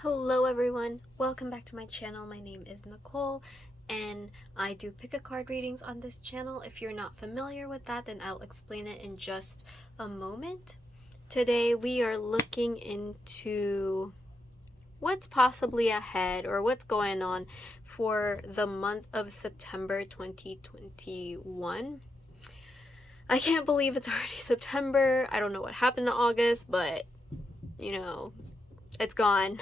Hello everyone, welcome back to my channel. My name is Nicole and I do pick a card readings on this channel. If you're not familiar with that, then I'll explain it in just a moment. Today we are looking into what's possibly ahead or what's going on for the month of September 2021. I can't believe it's already September. I don't know what happened to August, but it's gone.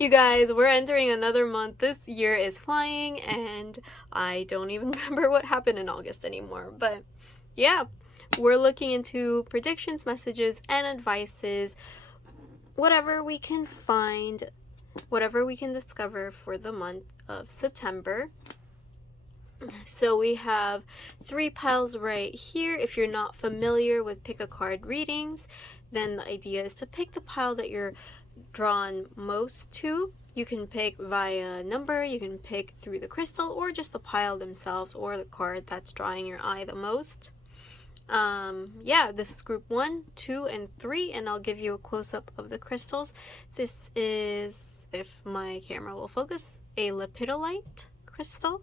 You guys, we're entering another month. This year is flying and I don't even remember what happened in August anymore. But yeah, we're looking into predictions, messages, and advices, whatever we can find, whatever we can discover for the month of September. So we have 3 piles right here. If you're not familiar with pick a card readings, then the idea is to pick the pile that you're drawn most to. You can pick via number, you can pick through the crystal, or just the pile themselves or the card that's drawing your eye the most. Yeah, this is group 1, 2, and 3, and I'll give you a close-up of the crystals. This is, if my camera will focus, a Lepidolite crystal.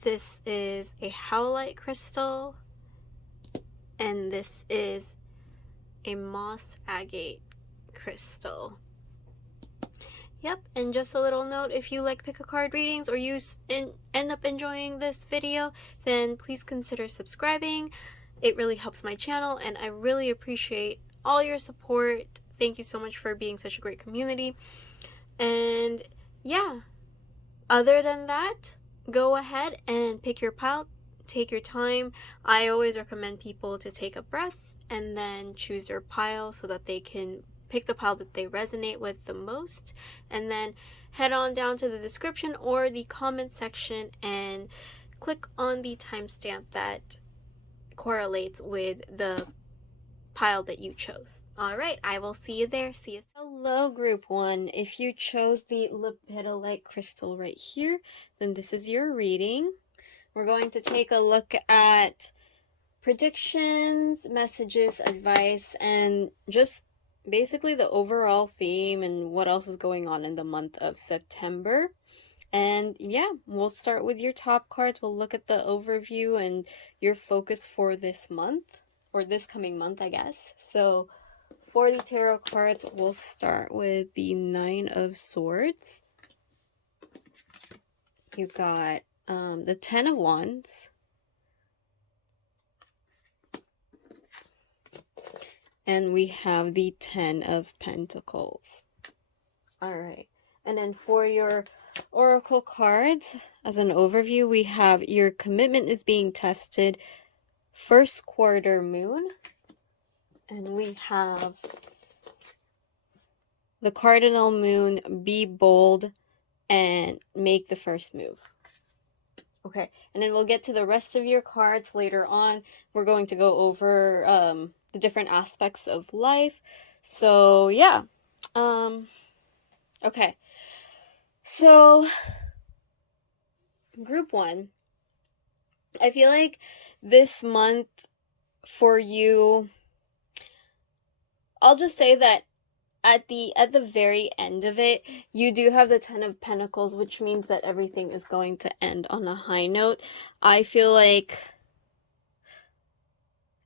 This is a Howlite crystal, and this is a moss agate crystal. Yep, and just a little note, if you like pick a card readings or you end up enjoying this video, then please consider subscribing. It really helps my channel and I really appreciate all your support. Thank you so much for being such a great community. And yeah, other than that, go ahead and pick your pile. Take your time. I always recommend people to take a breath and then choose your pile so that they can pick the pile that they resonate with the most, and then head on down to the description or the comment section and click on the timestamp that correlates with the pile that you chose. Alright, I will see you there. See you. Hello, group 1. If you chose the Lepidolite crystal right here, then this is your reading. We're going to take a look at predictions, messages, advice, and just basically the overall theme and what else is going on in the month of September. And yeah, we'll start with your top cards. We'll look at the overview and your focus for this month, or this coming month, I guess. So for the tarot cards, we'll start with the 9 of Swords. You got the 10 of Wands, and we have the 10 of Pentacles. All right, and then for your oracle cards, as an overview, we have your commitment is being tested, first quarter moon, and we have the cardinal moon, be bold and make the first move. Okay, and then we'll get to the rest of your cards later on. We're going to go over the different aspects of life. So yeah, okay, so group 1, I feel like this month for you, I'll just say that at the very end of it, you do have the 10 of Pentacles, which means that everything is going to end on a high note. I feel like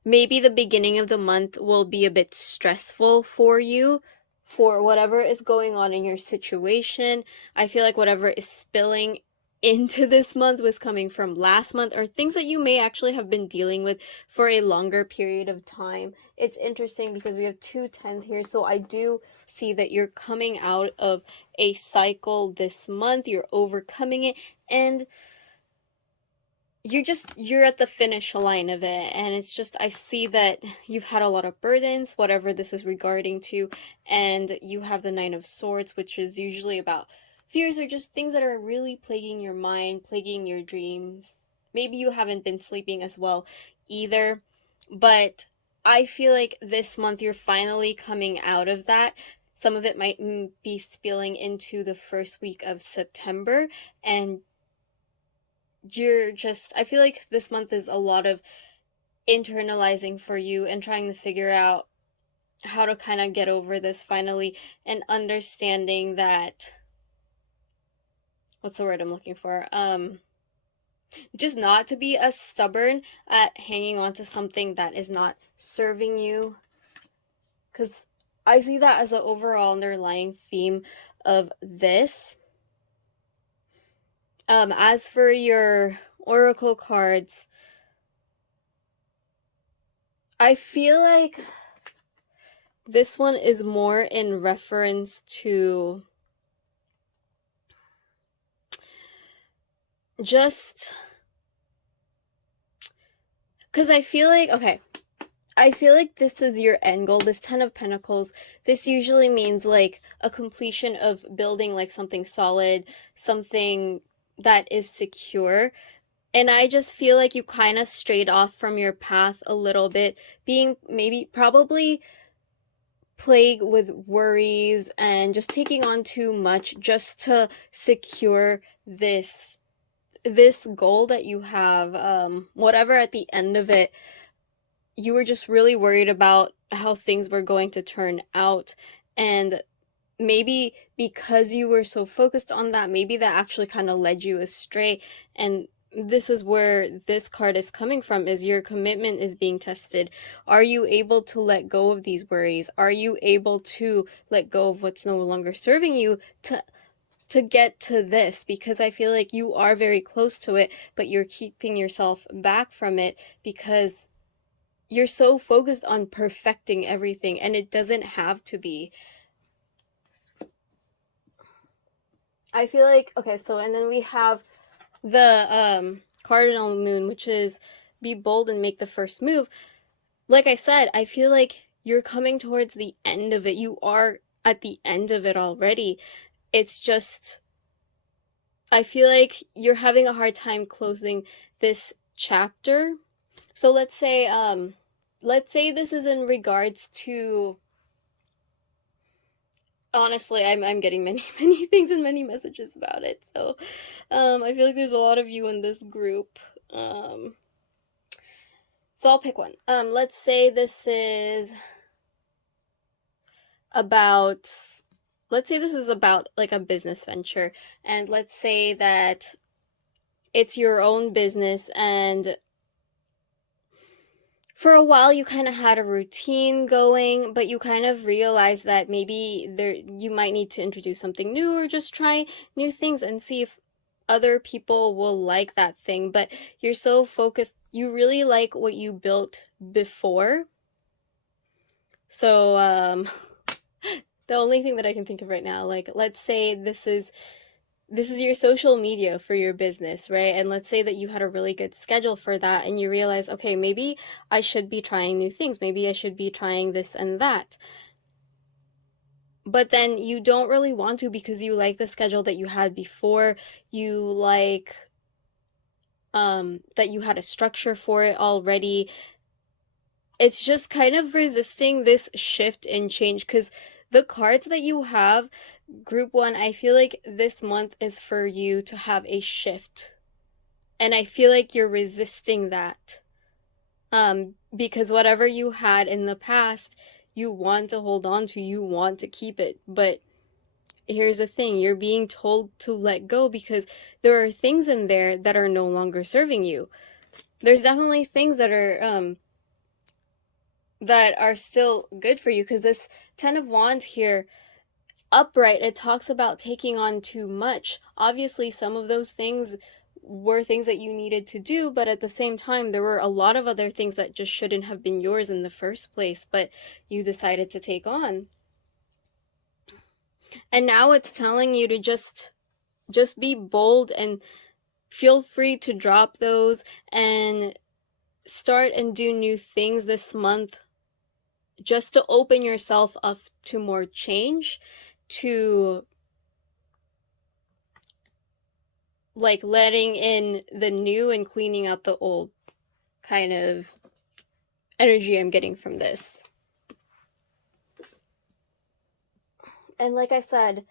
maybe the beginning of the month will be a bit stressful for you for whatever is going on in your situation. I feel like whatever is spilling into this month was coming from last month, or things that you may actually have been dealing with for a longer period of time. It's interesting because we have 2 10s here, so I do see that you're coming out of a cycle this month. You're overcoming it, and you're at the finish line of it, and it's just, I see that you've had a lot of burdens, whatever this is regarding to, and you have the 9 of Swords, which is usually about fears or just things that are really plaguing your mind, plaguing your dreams. Maybe you haven't been sleeping as well either, but I feel like this month you're finally coming out of that. Some of it might be spilling into the first week of September, and I feel like this month is a lot of internalizing for you and trying to figure out how to kind of get over this finally, and understanding that, what's the word I'm looking for? Just not to be as stubborn at hanging on to something that is not serving you. Because I see that as an overall underlying theme of this. As for your oracle cards, I feel like this one is more in reference to just because I feel like, okay, I feel like this is your end goal, this 10 of Pentacles. This usually means like a completion of building like something solid, something that is secure. And I just feel like you kind of strayed off from your path a little bit, being maybe probably plagued with worries and just taking on too much just to secure this goal that you have, whatever at the end of it. You were just really worried about how things were going to turn out, and maybe because you were so focused on that, maybe that actually kind of led you astray. And this is where this card is coming from, is your commitment is being tested. Are you able to let go of these worries? Are you able to let go of what's no longer serving you to get to this? Because I feel like you are very close to it, but you're keeping yourself back from it because you're so focused on perfecting everything, and it doesn't have to be. I feel like, okay, so, and then we have the cardinal moon, which is be bold and make the first move. Like I said, I feel like you're coming towards the end of it. You are at the end of it already. It's just, I feel like you're having a hard time closing this chapter. So let's say this is in regards to, honestly, I'm getting many things and many messages about it. So I feel like there's a lot of you in this group. So I'll pick one. Let's say this is about like a business venture, and let's say that it's your own business, and for a while you kind of had a routine going, but you kind of realized that maybe you might need to introduce something new or just try new things and see if other people will like that thing. But you're so focused, you really like what you built before. So the only thing that I can think of right now, like, let's say this is your social media for your business, right? And let's say that you had a really good schedule for that, and you realize, okay, maybe I should be trying new things. Maybe I should be trying this and that. But then you don't really want to because you like the schedule that you had before. You like that you had a structure for it already. It's just kind of resisting this shift and change, because the cards that you have, group one, I feel like this month is for you to have a shift. And I feel like you're resisting that. Because whatever you had in the past, you want to hold on to, you want to keep it. But here's the thing, you're being told to let go because there are things in there that are no longer serving you. There's definitely things that are still good for you, because this 10 of Wands here, upright, it talks about taking on too much. Obviously, some of those things were things that you needed to do, but at the same time, there were a lot of other things that just shouldn't have been yours in the first place, but you decided to take on. And now it's telling you to just be bold and feel free to drop those and start and do new things this month, just to open yourself up to more change, to like letting in the new and cleaning out the old kind of energy I'm getting from this. And like I said,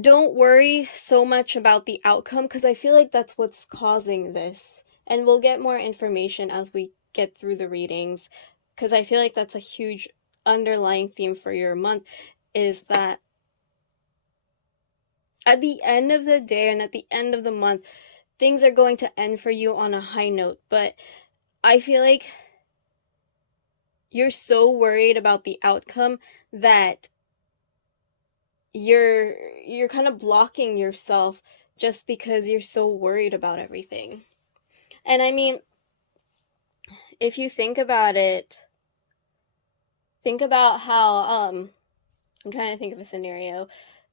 don't worry so much about the outcome, because I feel like that's what's causing this. And we'll get more information as we get through the readings, because I feel like that's a huge underlying theme for your month is that at the end of the day and at the end of the month, things are going to end for you on a high note. But I feel like you're so worried about the outcome that you're kind of blocking yourself just because you're so worried about everything. And I mean, if you think about it, think about how I'm trying to think of a scenario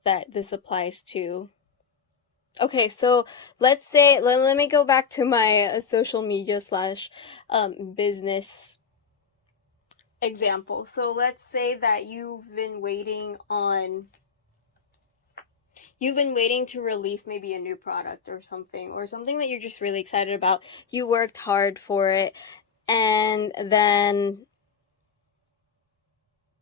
that this applies to. Okay, so let's say, let me go back to my social media slash business example. So let's say that you've been waiting to release maybe a new product or something that you're just really excited about. You worked hard for it, and then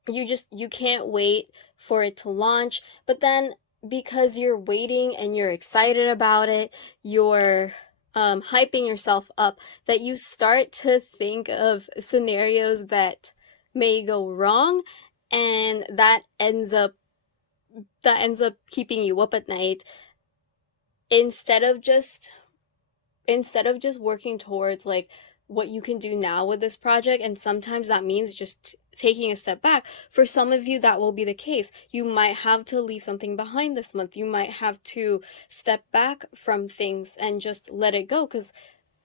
you can't wait for it to launch. But then because you're waiting and you're excited about it, you're hyping yourself up, that you start to think of scenarios that may go wrong, and that ends up keeping you up at night instead of just working towards like what you can do now with this project. And sometimes that means just taking a step back. For some of you, that will be the case. You might have to leave something behind this month. You might have to step back from things and just let it go, because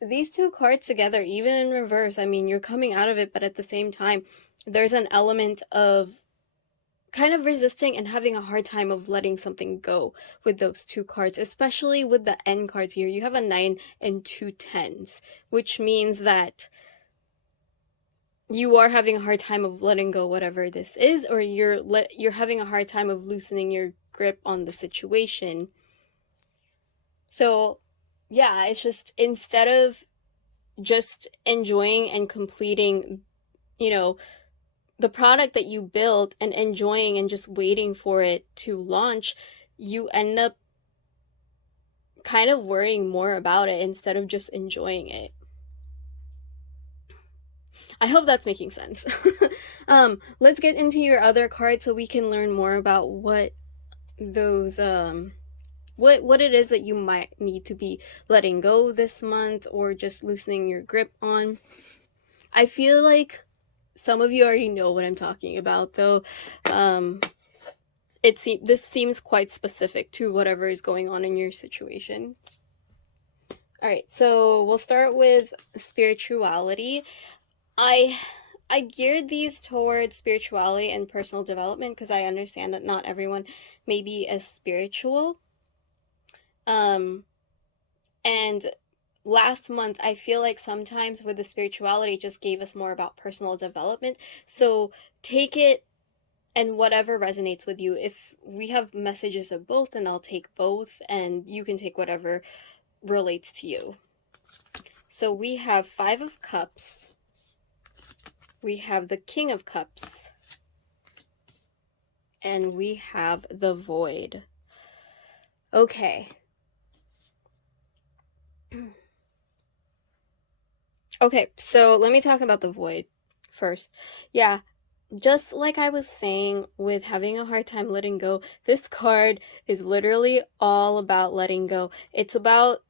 these two cards together, even in reverse, I mean, you're coming out of it, but at the same time, there's an element of kind of resisting and having a hard time of letting something go with those two cards, especially with the end cards here. You have a 9 and 2 10s, which means that you are having a hard time of letting go whatever this is, or you're having a hard time of loosening your grip on the situation. So yeah, it's just, instead of just enjoying and completing, the product that you built and enjoying and just waiting for it to launch, you end up kind of worrying more about it instead of just enjoying it. I hope that's making sense. Let's get into your other cards so we can learn more about what those what it is that you might need to be letting go this month, or just loosening your grip on. I feel like some of you already know what I'm talking about, though. This seems quite specific to whatever is going on in your situation. All right, so we'll start with spirituality. I geared these towards spirituality and personal development because I understand that not everyone may be as spiritual. And last month, I feel like sometimes with the spirituality, it just gave us more about personal development. So take it and whatever resonates with you. If we have messages of both, then I'll take both, and you can take whatever relates to you. So we have 5 of Cups. We have the King of Cups. And we have the Void. Okay. Okay, so let me talk about the Void first. Yeah, just like I was saying with having a hard time letting go, this card is literally all about letting go. It's about,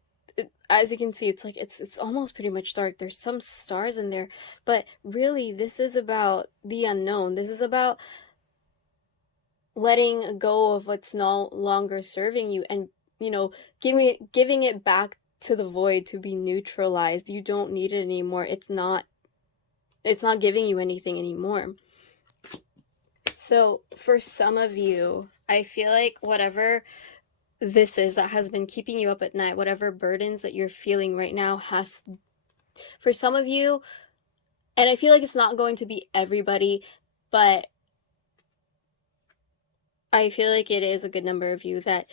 as you can see, it's like it's almost pretty much dark. There's some stars in there, but really this is about the unknown. This is about letting go of what's no longer serving you, and giving it back to the void to be neutralized. You don't need it anymore. It's not giving you anything anymore. So for some of you, I feel like whatever this is that has been keeping you up at night, whatever burdens that you're feeling right now, for some of you, and I feel like it's not going to be everybody, but I feel like it is a good number of you, that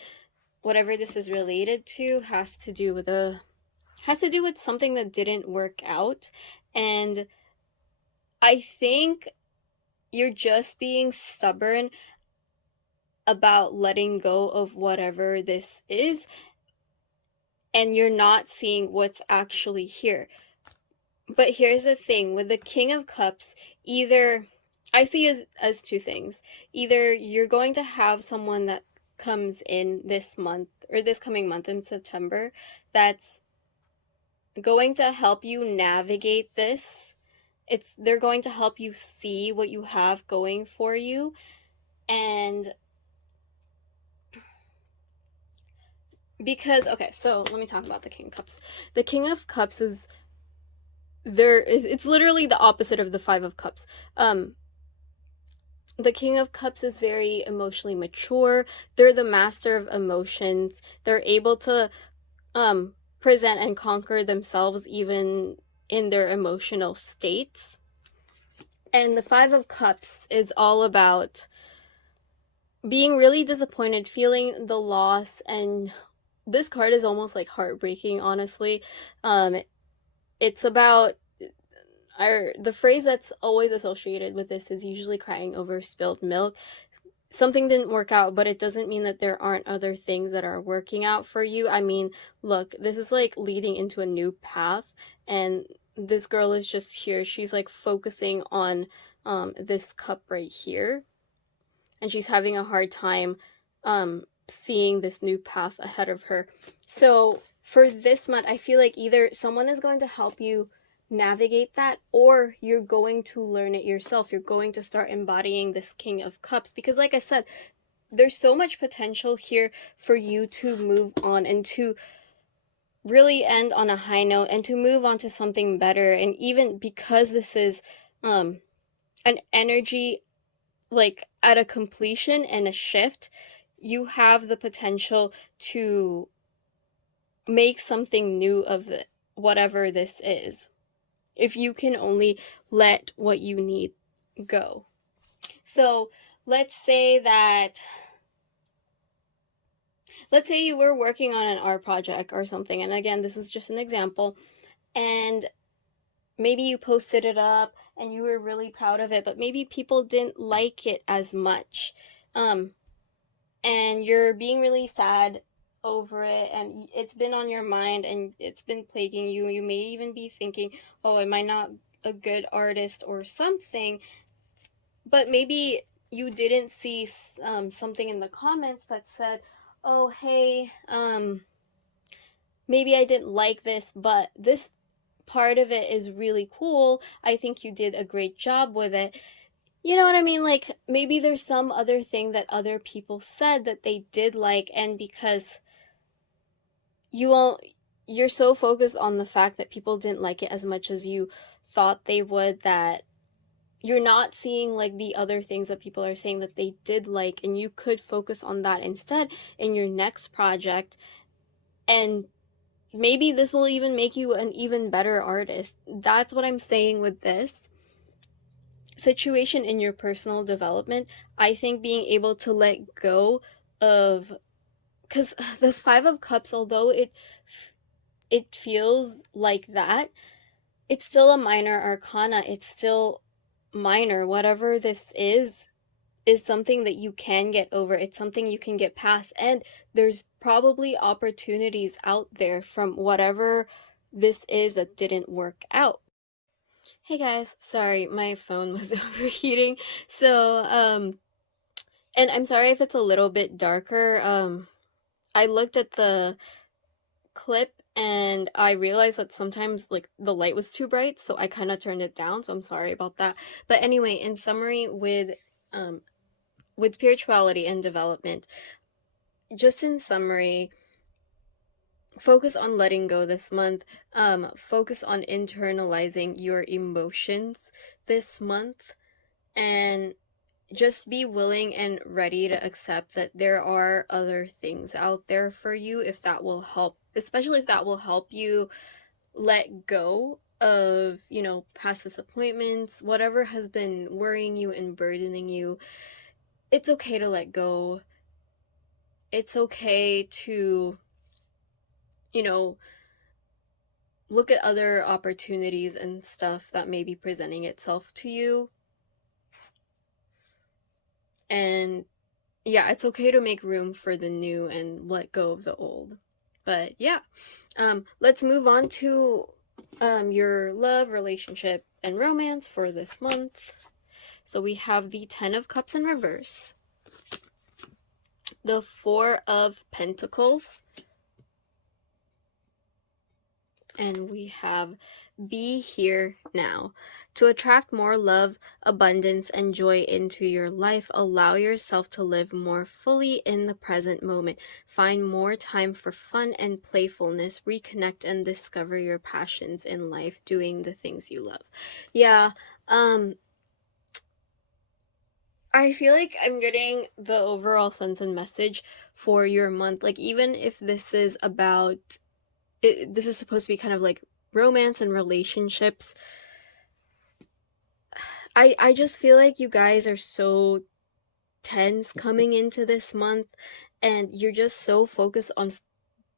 whatever this is related to has to do with something that didn't work out. And I think you're just being stubborn about letting go of whatever this is, and you're not seeing what's actually here. But here's the thing, with the King of Cups, either I see as two things. Either you're going to have someone that comes in this month or this coming month in September that's going to help you navigate this. They're going to help you see what you have going for you, and because okay, so let me talk about the King of Cups. The King of Cups is it's literally the opposite of the Five of Cups. The King of Cups is very emotionally mature. They're the master of emotions. They're able to present and conquer themselves even in their emotional states. And the Five of Cups is all about being really disappointed, feeling the loss, and this card is almost like heartbreaking, honestly. It's about the phrase that's always associated with this is usually crying over spilled milk. Something didn't work out, but it doesn't mean that there aren't other things that are working out for you. I mean, look, this is like leading into a new path, and this girl is just here. She's like focusing on this cup right here, and she's having a hard time seeing this new path ahead of her. So for this month, I feel like either someone is going to help you navigate that, or you're going to learn it yourself. You're going to start embodying this King of Cups, because like I said, there's so much potential here for you to move on and to really end on a high note and to move on to something better. And even because this is an energy like at a completion and a shift, you have the potential to make something new of it, whatever this is, if you can only let what you need go. So let's say you were working on an art project or something, and again, this is just an example, and maybe you posted it up and you were really proud of it, but maybe people didn't like it as much. And you're being really sad over it, and it's been on your mind and it's been plaguing you. You may even be thinking, oh, am I not a good artist or something? But maybe you didn't see something in the comments that said, oh, hey, maybe I didn't like this, but this part of it is really cool. I think you did a great job with it. You know what I mean? Like, maybe there's some other thing that other people said that they did like, and because you're so focused on the fact that people didn't like it as much as you thought they would, that you're not seeing like the other things that people are saying that they did like, and you could focus on that instead in your next project. And maybe this will even make you an even better artist. That's what I'm saying with this situation in your personal development. I think being able to let go of, because the Five of Cups, although it feels like that, it's still a minor arcana. It's still minor. Whatever this is something that you can get over. It's something you can get past, and there's probably opportunities out there from whatever this is that didn't work out. Hey guys, sorry, my phone was overheating. So, and I'm sorry if it's a little bit darker. I looked at the clip and I realized that sometimes like the light was too bright, so I kind of turned it down, so I'm sorry about that. But anyway, in summary, with spirituality and development, just in summary, focus on letting go this month. Focus on internalizing your emotions this month, and just be willing and ready to accept that there are other things out there for you, if that will help, especially if that will help you let go of, past disappointments, whatever has been worrying you and burdening you. It's okay to let go. It's okay to, look at other opportunities and stuff that may be presenting itself to you. And yeah, it's okay to make room for the new and let go of the old. But yeah, let's move on to your love, relationship, and romance for this month. So we have the 10 of Cups in reverse, the 4 of Pentacles, and we have be here now. To attract more love, abundance, and joy into your life, allow yourself to live more fully in the present moment. Find more time for fun and playfulness. Reconnect and discover your passions in life, doing the things you love. Yeah, I feel like I'm getting the overall sense and message for your month. Like, even if this is about this is supposed to be kind of like romance and relationships, I just feel like you guys are so tense coming into this month, and you're just so focused on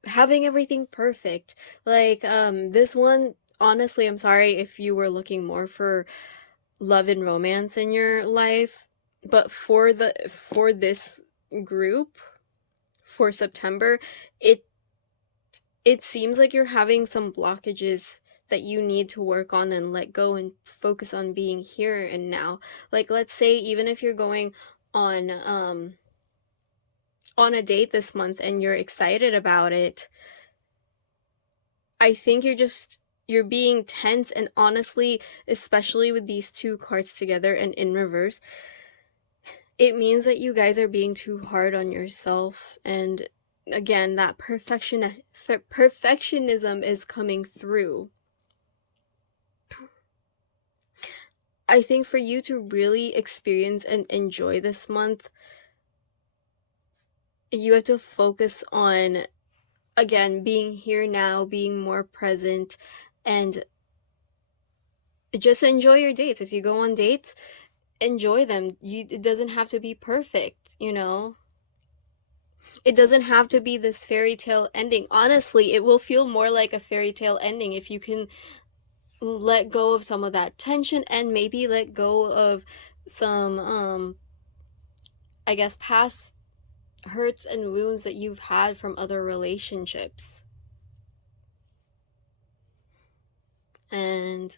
having everything perfect. Like, this one, honestly, I'm sorry if you were looking more for love and romance in your life, but for this group for September, it it seems like you're having some blockages that you need to work on and let go and focus on being here and now. Like, let's say even if you're going on a date this month and you're excited about it, I think you're being tense, and honestly, especially with these two cards together and in reverse, it means that you guys are being too hard on yourself, and again, that perfectionism is coming through. I think for you to really experience and enjoy this month, you have to focus on, again, being here now, being more present, and just enjoy your dates. If you go on dates, enjoy them. It doesn't have to be perfect, you know? It doesn't have to be this fairy tale ending. Honestly, it will feel more like a fairy tale ending if you can let go of some of that tension and maybe let go of some I guess past hurts and wounds that you've had from other relationships. And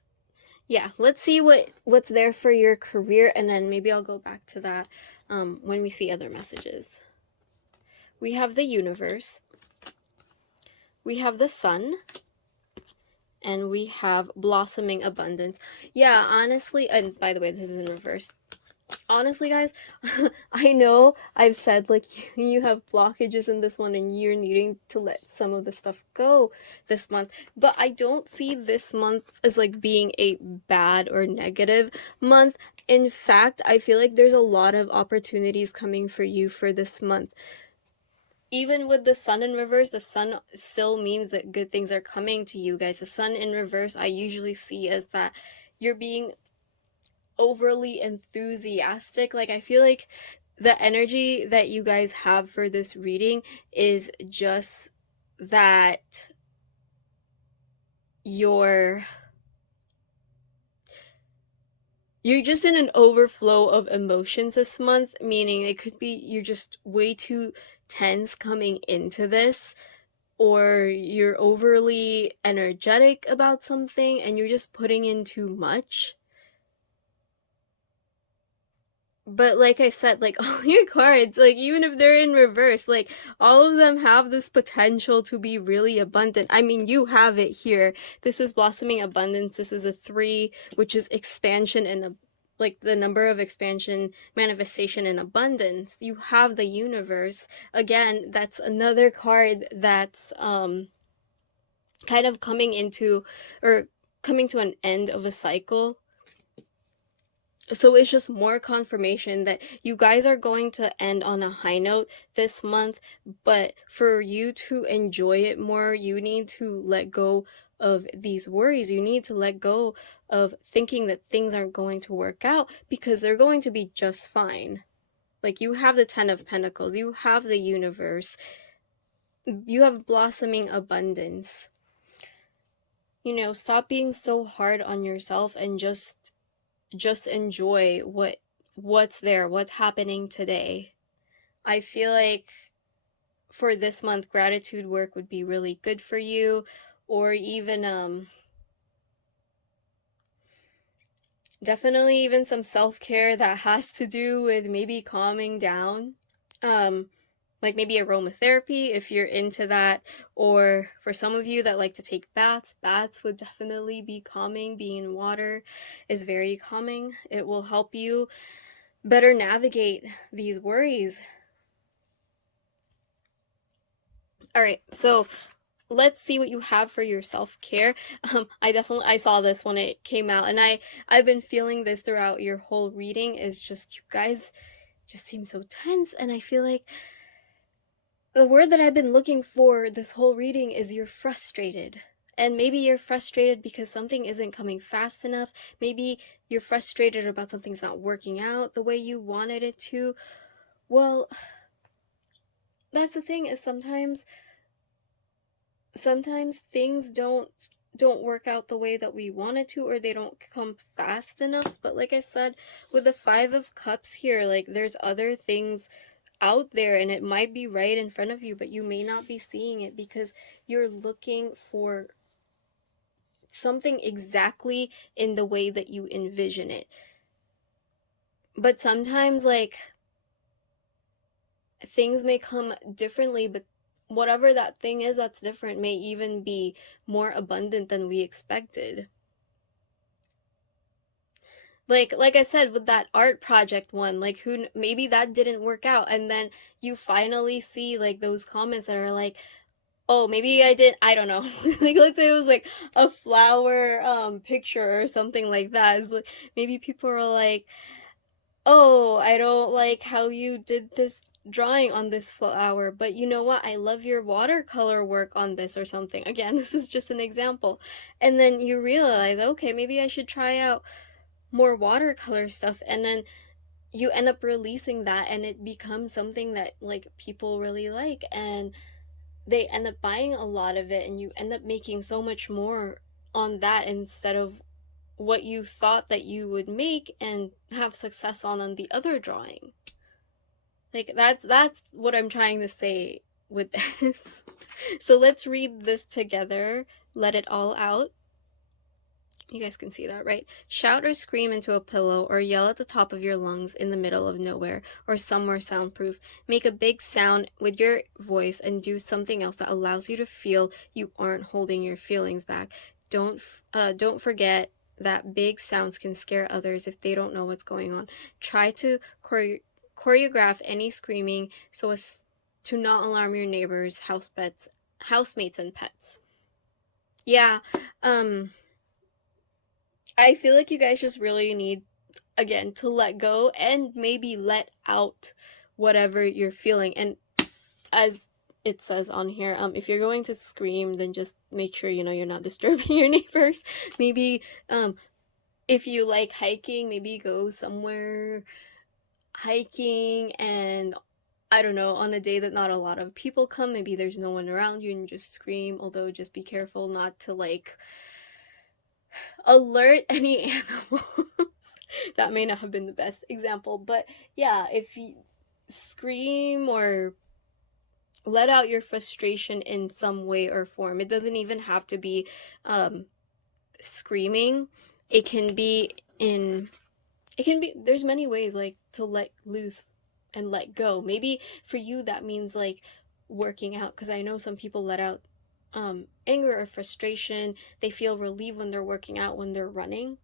yeah, let's see what's there for your career, and then maybe I'll go back to that when we see other messages. We have the universe, we have the sun, and we have blossoming abundance. Yeah, honestly, and by the way, this is in reverse. Honestly, guys, I know I've said like you have blockages in this one and you're needing to let some of the stuff go this month, but I don't see this month as like being a bad or negative month. In fact, I feel like there's a lot of opportunities coming for you for this month. Even with the sun in reverse, the sun still means that good things are coming to you guys. The sun in reverse, I usually see as that you're being overly enthusiastic. Like, I feel like the energy that you guys have for this reading is just that you're just in an overflow of emotions this month, meaning it could be you're just way too tense coming into this, or you're overly energetic about something and you're just putting in too much. But like I said, like all your cards, like even if they're in reverse, like all of them have this potential to be really abundant. I mean, you have it here. This is blossoming abundance. This is a 3, which is expansion and like the number of expansion, manifestation, and abundance. You have the universe. Again, that's another card that's kind of coming into or coming to an end of a cycle. So it's just more confirmation that you guys are going to end on a high note this month, but for you to enjoy it more, you need to let go of these worries. You need to let go of thinking that things aren't going to work out, because they're going to be just fine. Like, you have the 10 of Pentacles, you have the universe, you have blossoming abundance. You know, stop being so hard on yourself and just enjoy what's there, what's happening today. I feel like for this month, gratitude work would be really good for you, or even Definitely even some self-care that has to do with maybe calming down. Like maybe aromatherapy if you're into that, or for some of you that like to take baths, baths would definitely be calming. Being in water is very calming. It will help you better navigate these worries. All right, so let's see what you have for your self-care. I saw this when it came out, and I've been feeling this throughout your whole reading. Is just you guys just seem so tense, and I feel like the word that I've been looking for this whole reading is you're frustrated. And maybe you're frustrated because something isn't coming fast enough. Maybe you're frustrated about something's not working out the way you wanted it to. Well, that's the thing, is sometimes things don't work out the way that we wanted to, or they don't come fast enough. But like I said, with the 5 of Cups here, like there's other things out there, and it might be right in front of you, but you may not be seeing it because you're looking for something exactly in the way that you envision it. But sometimes, like, things may come differently, but whatever that thing is that's different may even be more abundant than we expected. Like I said with that art project one, like who maybe that didn't work out, and then you finally see like those comments that are like, oh, maybe I don't know. Like let's say it was like a flower picture or something like that. It's like, maybe people are like, oh, I don't like how you did this drawing on this flower, but you know what? I love your watercolor work on this or something. Again, this is just an example. And then you realize, okay, maybe I should try out more watercolor stuff, and then you end up releasing that, and it becomes something that like people really like, and they end up buying a lot of it, and you end up making so much more on that instead of what you thought that you would make and have success on the other drawing. Like that's what I'm trying to say with this. So let's read this together. Let it all out. You guys can see that, right? Shout or scream into a pillow, or yell at the top of your lungs in the middle of nowhere or somewhere soundproof. Make a big sound with your voice and do something else that allows you to feel you aren't holding your feelings back. Don't forget that big sounds can scare others if they don't know what's going on. Try to choreograph any screaming so as to not alarm your neighbors, housemates, and pets. Yeah, I feel like you guys just really need, again, to let go and maybe let out whatever you're feeling. And as it says on here, if you're going to scream, then just make sure you're not disturbing your neighbors. Maybe if you like hiking, maybe go somewhere hiking, and I don't know, on a day that not a lot of people come, maybe there's no one around you, and just scream. Although just be careful not to like alert any animals. That may not have been the best example, but yeah, if you scream or let out your frustration in some way or form, it doesn't even have to be screaming. It can be there's many ways like to let loose and let go. Maybe for you that means like working out, because I know some people let out anger or frustration. They feel relieved when they're working out, when they're running.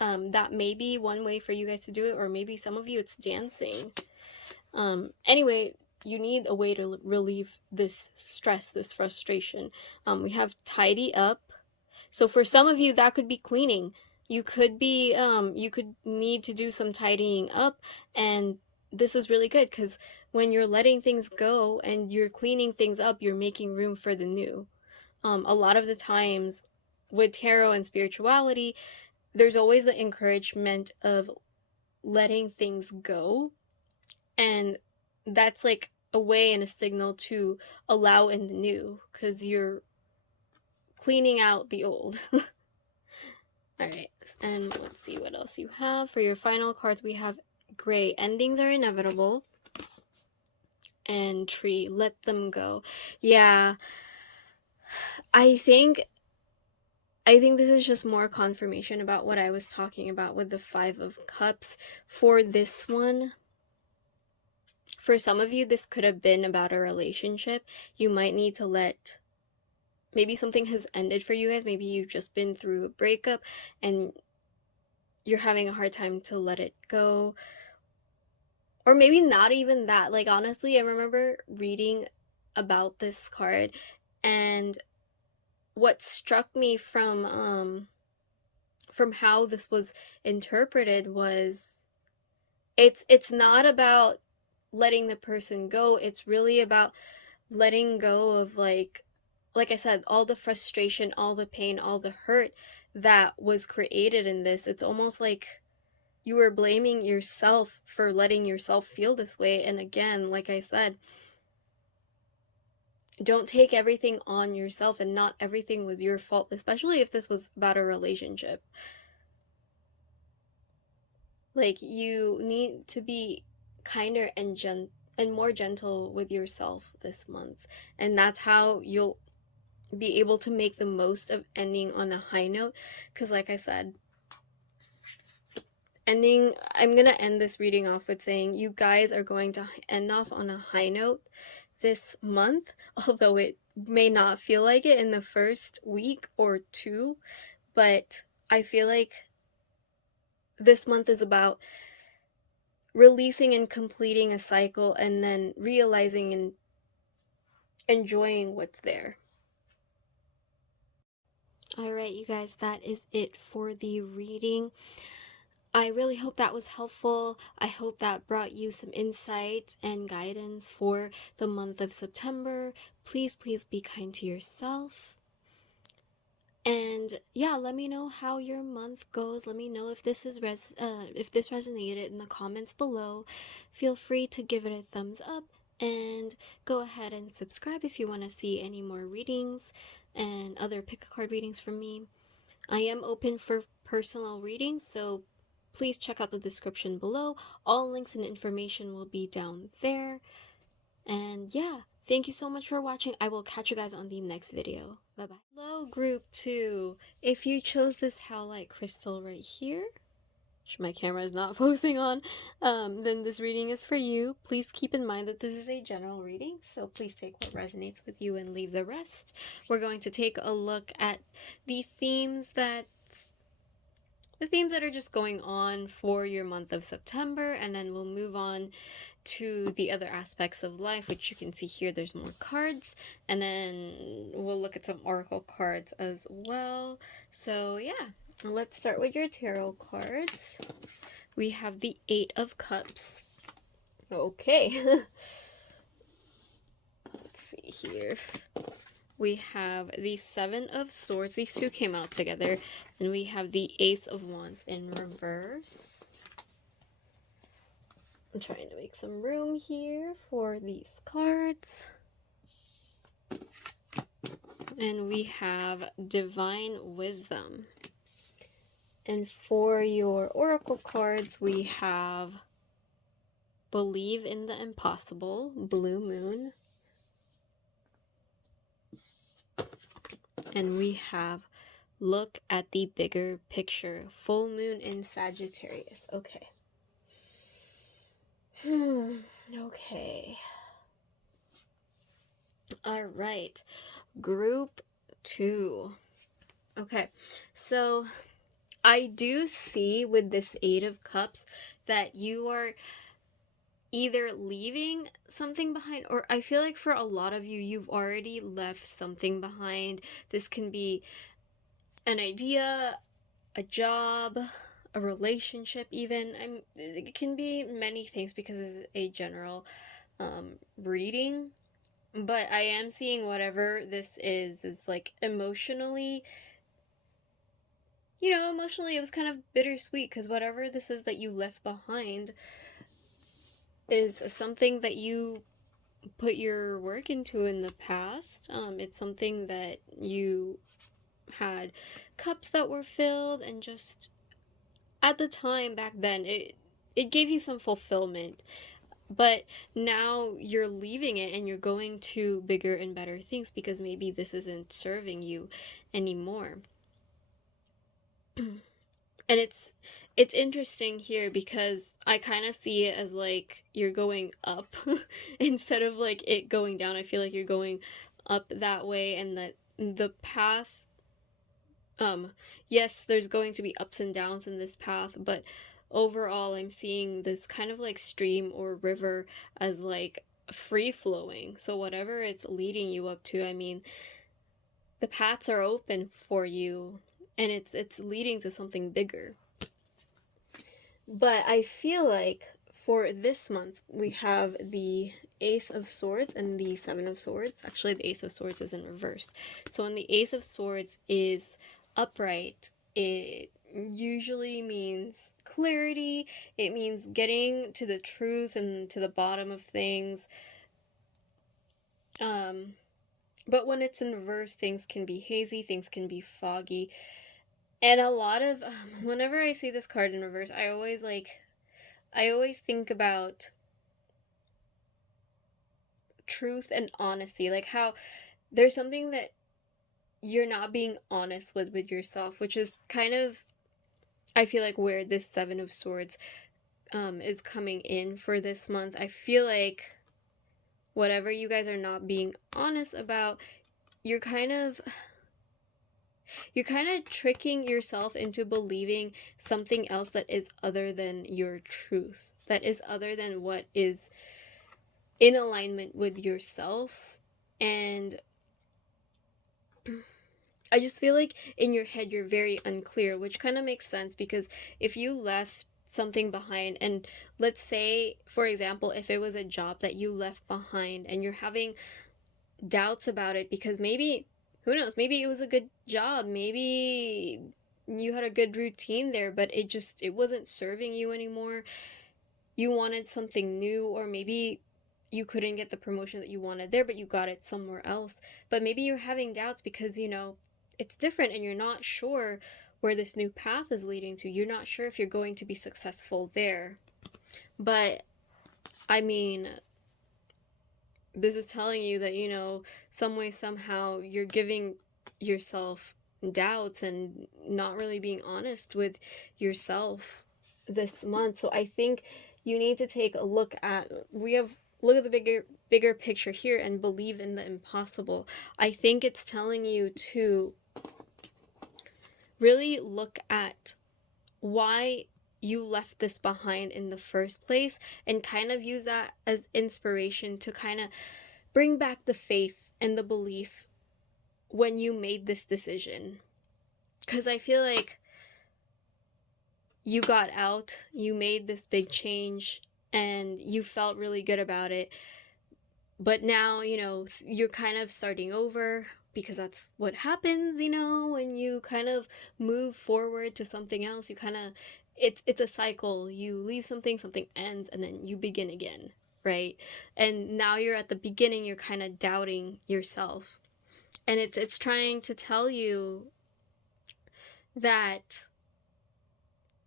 That may be one way for you guys to do it, or maybe some of you it's dancing. Anyway, you need a way to relieve this stress, this frustration. We have tidy up. So for some of you, that could be cleaning. You could need to do some tidying up, and this is really good because when you're letting things go and you're cleaning things up, you're making room for the new. A lot of the times with tarot and spirituality, there's always the encouragement of letting things go, and that's like a way and a signal to allow in the new, because you're cleaning out the old. All right, and let's see what else you have. For your final cards, we have Gray. Endings are inevitable. And Tree. Let them go. Yeah, I think I think this is just more confirmation about what I was talking about with the Five of Cups for this one. For some of you, this could have been about a relationship. You might need to let, maybe something has ended for you guys. Maybe you've just been through a breakup and you're having a hard time to let it go. Or maybe not even that. Like, honestly, I remember reading about this card, and what struck me from how this was interpreted was it's not about letting the person go. It's really about letting go of, like I said, all the frustration, all the pain, all the hurt that was created in this. It's almost like you were blaming yourself for letting yourself feel this way. And again, like I said, don't take everything on yourself, and not everything was your fault, especially if this was about a relationship. Like, you need to be kinder and more gentle with yourself this month. And that's how you'll be able to make the most of ending on a high note. Because like I said, I'm gonna end this reading off with saying you guys are going to end off on a high note this month, although it may not feel like it in the first week or two. But I feel like this month is about releasing and completing a cycle, and then realizing and enjoying what's there. All right, you guys, that is it for the reading. I really hope that was helpful. I hope that brought you some insight and guidance for the month of September. Please, please be kind to yourself. And yeah, let me know how your month goes. Let me know if this is if this resonated in the comments below. Feel free to give it a thumbs up, and go ahead and subscribe if you want to see any more readings and other pick a card readings from me. I am open for personal readings, so please check out the description below. All links and information will be down there. And yeah, thank you so much for watching. I will catch you guys on the next video. Bye bye. Hello, group 2. If you chose this Howlite crystal right here, which my camera is not focusing on, then this reading is for you. Please keep in mind that this is a general reading, so please take what resonates with you and leave the rest. We're going to take a look at the themes that are just going on for your month of September, and then we'll move on to the other aspects of life, which you can see here. There's more cards, and then we'll look at some oracle cards as well. So yeah, let's start with your tarot cards. We have the 8 of Cups. Okay. Let's see here. We have the 7 of Swords. These two came out together. And we have the Ace of Wands in reverse. I'm trying to make some room here for these cards. And we have Divine Wisdom. And for your oracle cards, we have Believe in the Impossible, Blue Moon. And we have Look at the Bigger Picture, Full Moon in Sagittarius. Okay. Okay. All right. Group 2. Okay. So I do see with this 8 of Cups that you are either leaving something behind, or I feel like for a lot of you, you've already left something behind. This can be an idea, a job, a relationship even. It can be many things because it's a general reading. But I am seeing whatever this is like emotionally, emotionally it was kind of bittersweet, because whatever this is that you left behind is something that you put your work into in the past. It's something that you had cups that were filled, and just at the time back then it gave you some fulfillment. But now you're leaving it and you're going to bigger and better things, because maybe this isn't serving you anymore. And it's interesting here because I kind of see it as like you're going up instead of like it going down. I feel like you're going up that way, and that the path, yes, there's going to be ups and downs in this path, but overall I'm seeing this kind of like stream or river as like free flowing. So whatever it's leading you up to, I mean, the paths are open for you, and it's leading to something bigger. But I feel like for this month, we have the Ace of Swords and the Seven of Swords. Actually, the Ace of Swords is in reverse. So when the Ace of Swords is upright, it usually means clarity. It means getting to the truth and to the bottom of things. But when it's in reverse, things can be hazy, things can be foggy. And a lot of, whenever I see this card in reverse, I always think about truth and honesty, like how there's something that you're not being honest with yourself, which is kind of, I feel like, where this Seven of Swords is coming in for this month. I feel like whatever you guys are not being honest about, you're kind of tricking yourself into believing something else that is other than your truth, that is other than what is in alignment with yourself. And I just feel like in your head you're very unclear, which kind of makes sense because if you left something behind, and let's say, for example, if it was a job that you left behind and you're having doubts about it because maybe, who knows, maybe it was a good job, maybe you had a good routine there, but it wasn't serving you anymore. You wanted something new, or maybe you couldn't get the promotion that you wanted there, but you got it somewhere else. But maybe you're having doubts because, it's different and you're not sure where this new path is leading to. You're not sure if you're going to be successful there. But, I mean, this is telling you that, some way, somehow, you're giving yourself doubts and not really being honest with yourself this month. So I think you need to take a look at the bigger picture here and believe in the impossible. I think it's telling you to really look at why you left this behind in the first place and kind of use that as inspiration to kind of bring back the faith and the belief when you made this decision. Because I feel like you got out, you made this big change, and you felt really good about it. But now, you're kind of starting over, because that's what happens, when you kind of move forward to something else. You kind of, it's a cycle. You leave something ends, and then you begin again, right? And now you're at the beginning, you're kind of doubting yourself. And it's trying to tell you that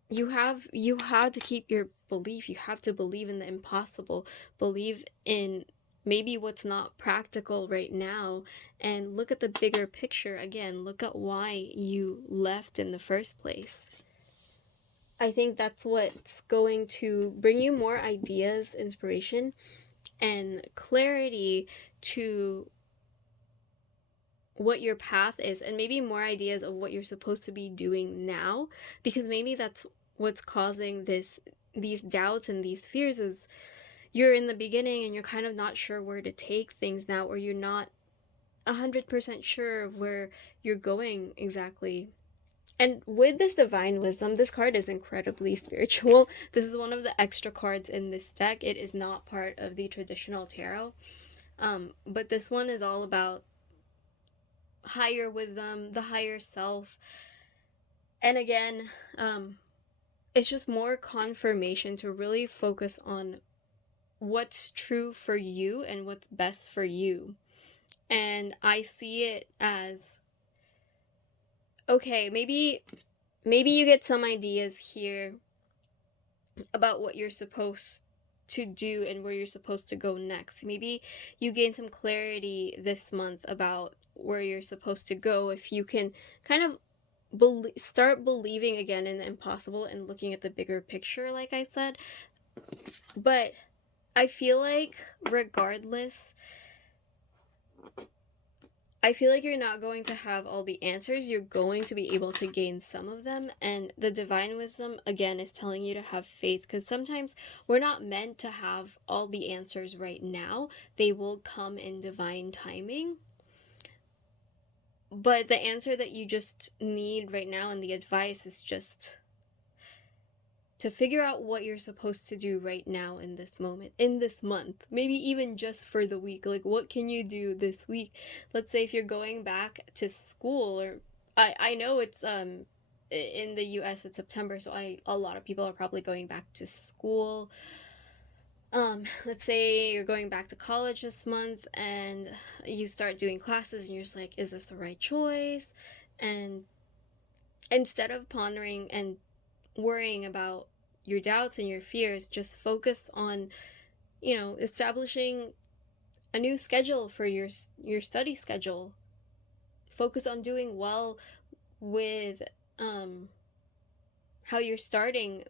you have to keep your belief. You have to believe in the impossible, believe in maybe what's not practical right now, and look at the bigger picture. Again, look at why you left in the first place. I think that's what's going to bring you more ideas, inspiration, and clarity to what your path is, and maybe more ideas of what you're supposed to be doing now, because maybe that's what's causing these doubts and these fears. Is you're in the beginning and you're kind of not sure where to take things now, or you're not 100% sure of where you're going exactly. And with this divine wisdom, this card is incredibly spiritual. This is one of the extra cards in this deck. It is not part of the traditional tarot, but this one is all about higher wisdom, the higher self. And again, it's just more confirmation to really focus on what's true for you and what's best for you. And I see it as, okay, maybe you get some ideas here about what you're supposed to do and where you're supposed to go next. Maybe you gain some clarity this month about where you're supposed to go, if you can kind of start believing again in the impossible and looking at the bigger picture, like I said. But I feel like regardless, I feel like you're not going to have all the answers. You're going to be able to gain some of them. And the divine wisdom, again, is telling you to have faith, because sometimes we're not meant to have all the answers right now. They will come in divine timing. But the answer that you just need right now and the advice is just to figure out what you're supposed to do right now in this moment, in this month, maybe even just for the week. Like, what can you do this week? Let's say if you're going back to school, or I know it's in the US it's September, so a lot of people are probably going back to school. Let's say you're going back to college this month and you start doing classes and you're just like, is this the right choice? And instead of pondering and worrying about your doubts and your fears, just focus on, establishing a new schedule for your study schedule. Focus on doing well with how you're starting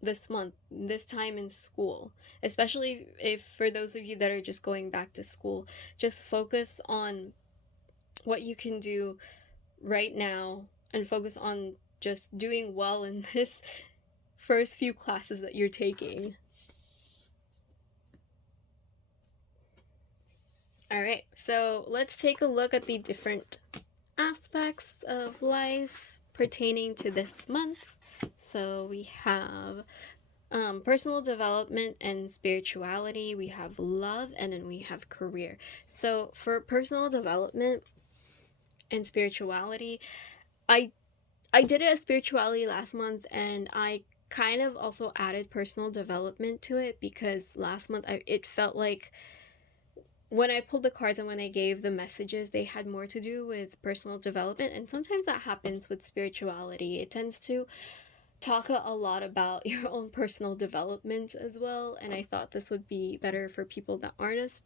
this month, this time in school, especially if for those of you that are just going back to school, just focus on what you can do right now and focus on just doing well in this first few classes that you're taking. All right, so let's take a look at the different aspects of life pertaining to this month. So we have personal development and spirituality, we have love, and then we have career. So for personal development and spirituality, I did it as spirituality last month, and I kind of also added personal development to it because last month it felt like when I pulled the cards and when I gave the messages, they had more to do with personal development, and sometimes that happens with spirituality. It tends to talk a lot about your own personal development as well, and I thought this would be better for people that aren't as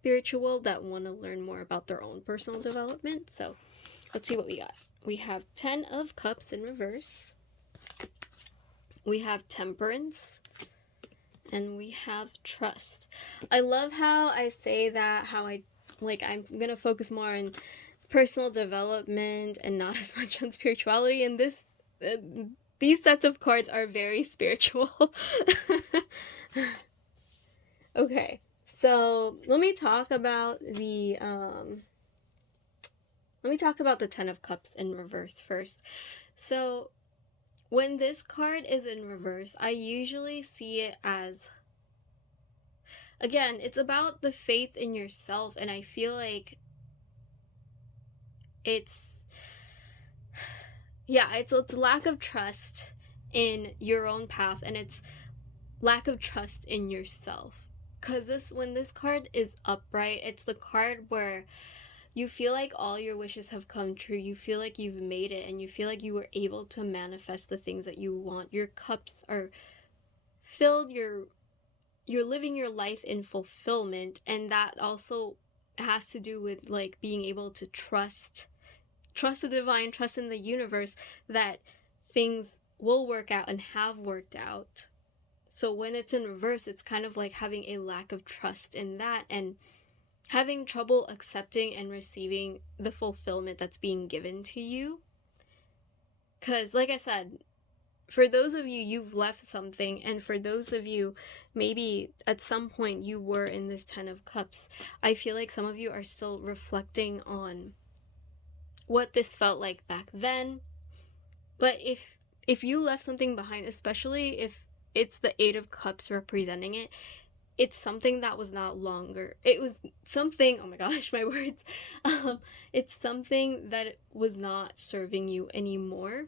spiritual, that want to learn more about their own personal development. So let's see what we got. We have 10 of Cups in reverse, we have Temperance, and we have Trust. I love how I say that, how I'm gonna focus more on personal development and not as much on spirituality, and these sets of cards are very spiritual. Okay, so let me talk about the 10 of Cups in reverse first. So when this card is in reverse, I usually see it as, again, it's about the faith in yourself, and I feel like it's lack of trust in your own path, and it's lack of trust in yourself. Because when this card is upright, it's the card where you feel like all your wishes have come true. You feel like you've made it, and you feel like you were able to manifest the things that you want. Your cups are filled. You're living your life in fulfillment, and that also has to do with like being able to trust the divine, trust in the universe that things will work out and have worked out. So when it's in reverse, it's kind of like having a lack of trust in that and having trouble accepting and receiving the fulfillment that's being given to you. Because, like I said, for those of you, you've left something, and for those of you, maybe at some point you were in this 10 of Cups, I feel like some of you are still reflecting on what this felt like back then. But if you left something behind, especially if it's the 8 of Cups representing it, it's something that was not longer. It was something, oh my gosh, my words. It's something that was not serving you anymore.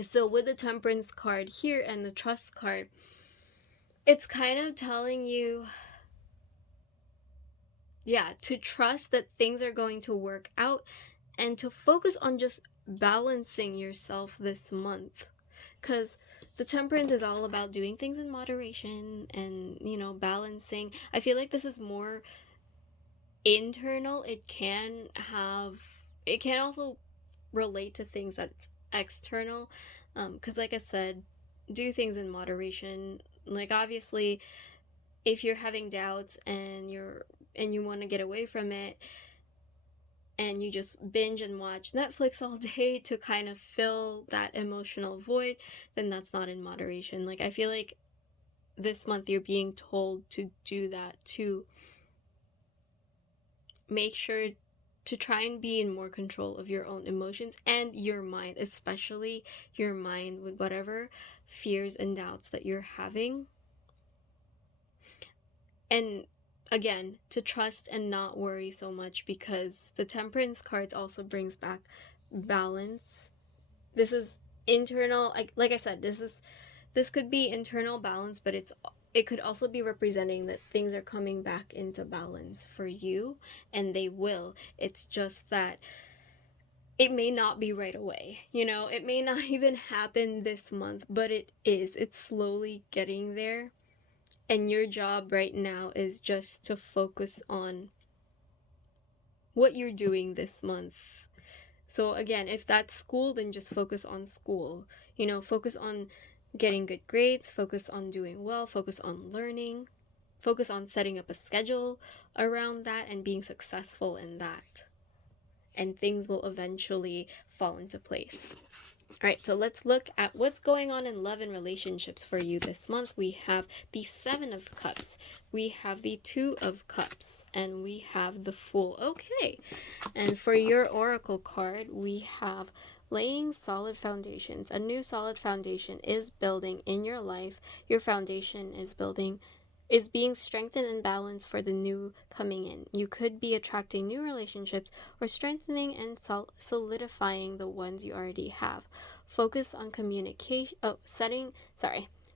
So with the Temperance card here and the Trust card, it's kind of telling you, to trust that things are going to work out and to focus on just balancing yourself this month. Because the Temperance is all about doing things in moderation and, balancing. I feel like this is more internal. It can also relate to things that's external, because like I said, do things in moderation. Like, obviously, if you're having doubts and you want to get away from it, and you just binge and watch Netflix all day to kind of fill that emotional void, then that's not in moderation. Like, I feel like this month you're being told to do that, to make sure to try and be in more control of your own emotions and your mind, especially your mind, with whatever fears and doubts that you're having. And again, to trust and not worry so much, because the Temperance cards also brings back balance. This is internal, like I said, this could be internal balance, but it could also be representing that things are coming back into balance for you, and they will. It's just that it may not be right away. It may not even happen this month, but it's slowly getting there. And your job right now is just to focus on what you're doing this month. So again, if that's school, then just focus on school. Focus on getting good grades, focus on doing well, focus on learning, focus on setting up a schedule around that and being successful in that. And things will eventually fall into place. All right, so let's look at what's going on in love and relationships for you this month. We have the 7 of Cups, we have the 2 of Cups, and we have the Fool. Okay, and for your Oracle card, we have laying solid foundations. A new solid foundation is building in your life. Your foundation is being strengthened and balanced for the new coming in. You could be attracting new relationships or strengthening and solidifying the ones you already have. Focus on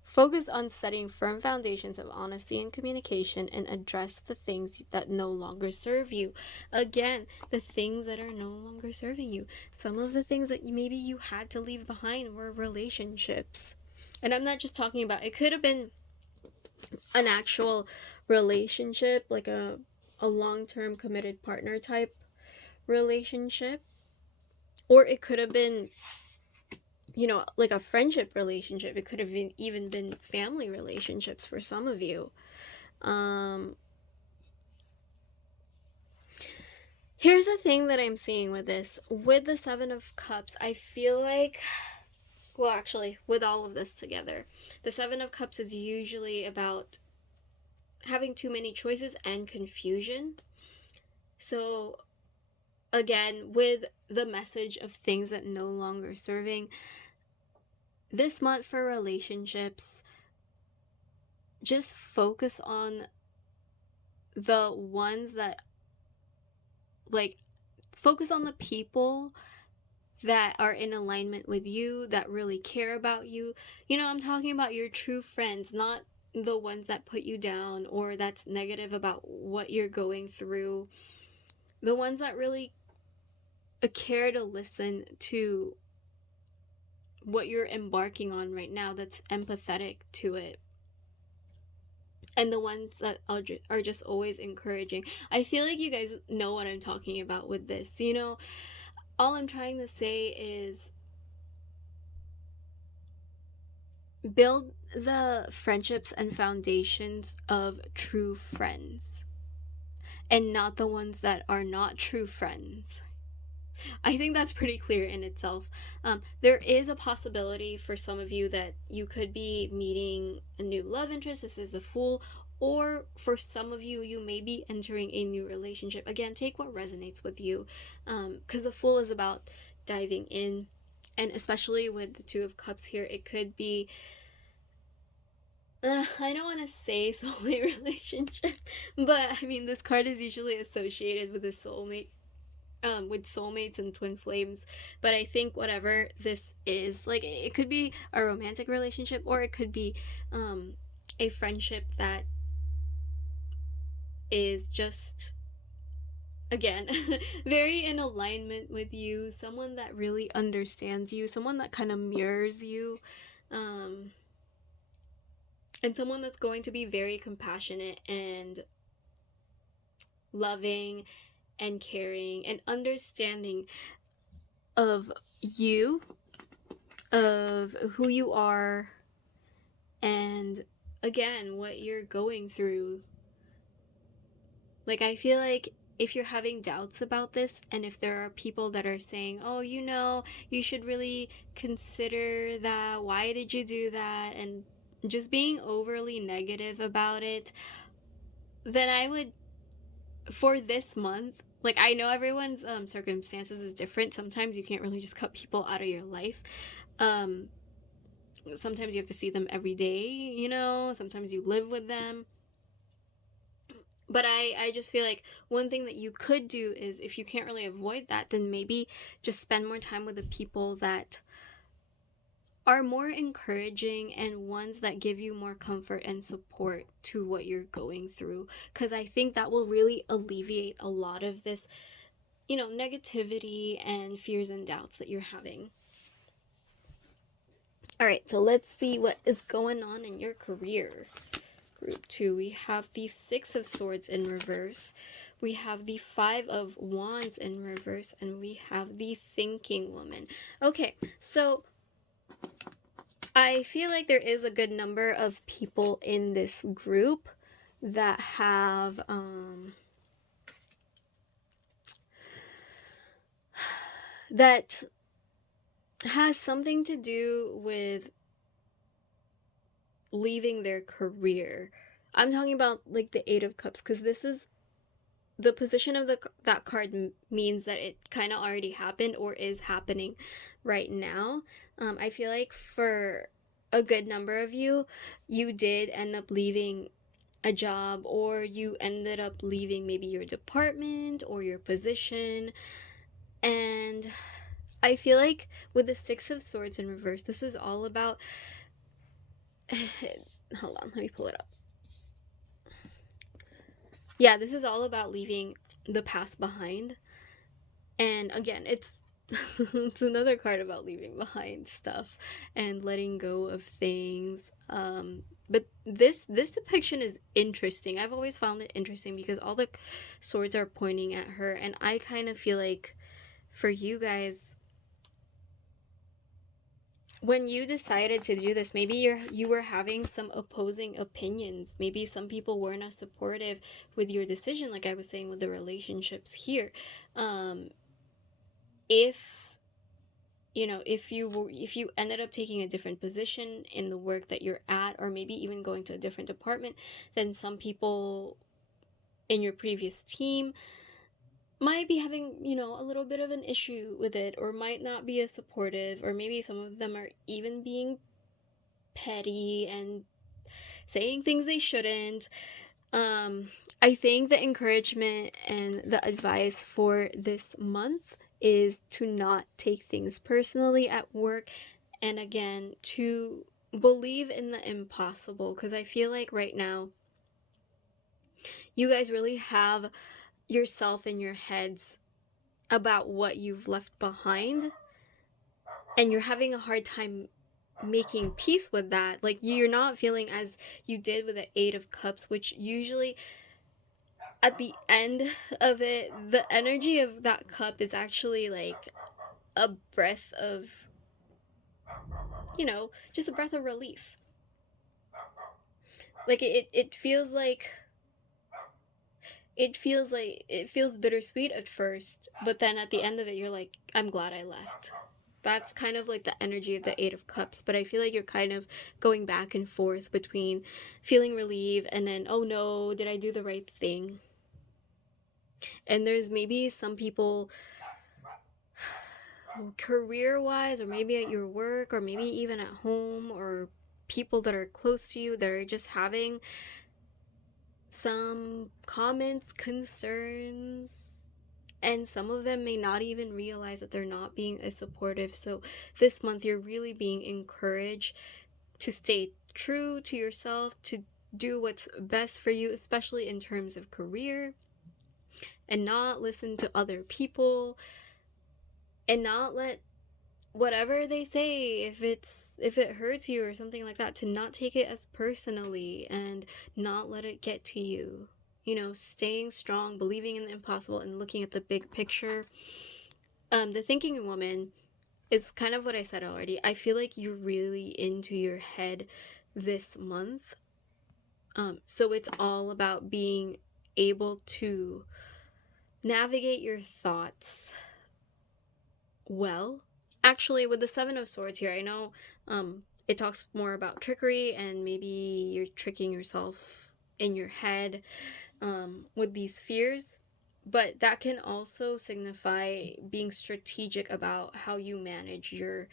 Focus on setting firm foundations of honesty and communication, and address the things that no longer serve you. Again, the things that are no longer serving you. Some of the things that maybe you had to leave behind were relationships. And I'm not just talking about, it could have been an actual relationship, like a long-term committed partner type relationship, or it could have been like a friendship relationship. It could have even been family relationships for some of you. Here's the thing that I'm seeing with this, with the 7 of Cups. I feel like, well, actually, with all of this together, the 7 of Cups is usually about having too many choices and confusion. So again, with the message of things that no longer serving, this month for relationships, just focus on the ones that, focus on the people that are in alignment with you, that really care about you. I'm talking about your true friends, not the ones that put you down or that's negative about what you're going through. The ones that really care to listen to what you're embarking on right now, that's empathetic to it. And the ones that are just always encouraging. I feel like you guys know what I'm talking about with this. All I'm trying to say is build the friendships and foundations of true friends, and not the ones that are not true friends. I think that's pretty clear in itself. There is a possibility for some of you that you could be meeting a new love interest. This is the Fool. Or for some of you, you may be entering a new relationship. Again, take what resonates with you, because the Fool is about diving in. And especially with the 2 of Cups here, it could be, I don't want to say soulmate relationship, but I mean, this card is usually associated with a soulmate, with soulmates and twin flames. But I think whatever this is, it could be a romantic relationship, or it could be a friendship that is just, again, very in alignment with you, someone that really understands you, someone that kind of mirrors you, and someone that's going to be very compassionate and loving and caring and understanding. of you, of who you are, and again, what you're going through. Like, I feel like if you're having doubts about this, and if there are people that are saying, oh, you should really consider that, why did you do that, and just being overly negative about it, then I would, for this month, like, I know everyone's circumstances is different. Sometimes you can't really just cut people out of your life. Sometimes you have to see them every day, sometimes you live with them. But I just feel like one thing that you could do is, if you can't really avoid that, then maybe just spend more time with the people that are more encouraging and ones that give you more comfort and support to what you're going through. Because I think that will really alleviate a lot of this, negativity and fears and doubts that you're having. All right, so let's see what is going on in your career. Group 2, we have the 6 of Swords in reverse, we have the 5 of Wands in reverse, and we have the Thinking Woman. Okay, so I feel like there is a good number of people in this group that have that has something to do with leaving their career. I'm talking about like the 8 of Cups, because this is the position of that card means that it kind of already happened or is happening right now. I feel like for a good number of you, you did end up leaving a job, or you ended up leaving maybe your department or your position. And I feel like with the 6 of Swords in reverse, this is all about hold on, let me pull it up. Yeah, this is all about leaving the past behind. And again, it's it's another card about leaving behind stuff and letting go of things. But this depiction is interesting. I've always found it interesting because all the swords are pointing at her, and I kind of feel like for you guys, when you decided to do this, maybe you were having some opposing opinions. Maybe some people weren't as supportive with your decision, like I was saying with the relationships here. If you ended up taking a different position in the work that you're at, or maybe even going to a different department, then some people in your previous team might be having, a little bit of an issue with it, or might not be as supportive, or maybe some of them are even being petty and saying things they shouldn't. I think the encouragement and the advice for this month is to not take things personally at work, and again, to believe in the impossible, because I feel like right now you guys really have yourself in your heads about what you've left behind, and you're having a hard time making peace with that. Like, you're not feeling as you did with the 8 of Cups, which usually at the end of it, the energy of that cup is actually like a breath of, just a breath of relief. Like, it feels like it feels bittersweet at first, but then at the end of it, you're like, I'm glad I left. That's kind of like the energy of the 8 of Cups, but I feel like you're kind of going back and forth between feeling relief and then, oh no, did I do the right thing? And there's maybe some people career-wise, or maybe at your work, or maybe even at home, or people that are close to you that are just having some comments, concerns, and some of them may not even realize that they're not being as supportive. So this month you're really being encouraged to stay true to yourself, to do what's best for you, especially in terms of career, and not listen to other people, and not let whatever they say, if it hurts you or something like that, to not take it as personally and not let it get to you. Staying strong, believing in the impossible, and looking at the big picture. The thinking woman is kind of what I said already. I feel like you're really into your head this month. So it's all about being able to navigate your thoughts well. Actually, with the Seven of Swords here, I know it talks more about trickery and maybe you're tricking yourself in your head with these fears. But that can also signify being strategic about how you manage your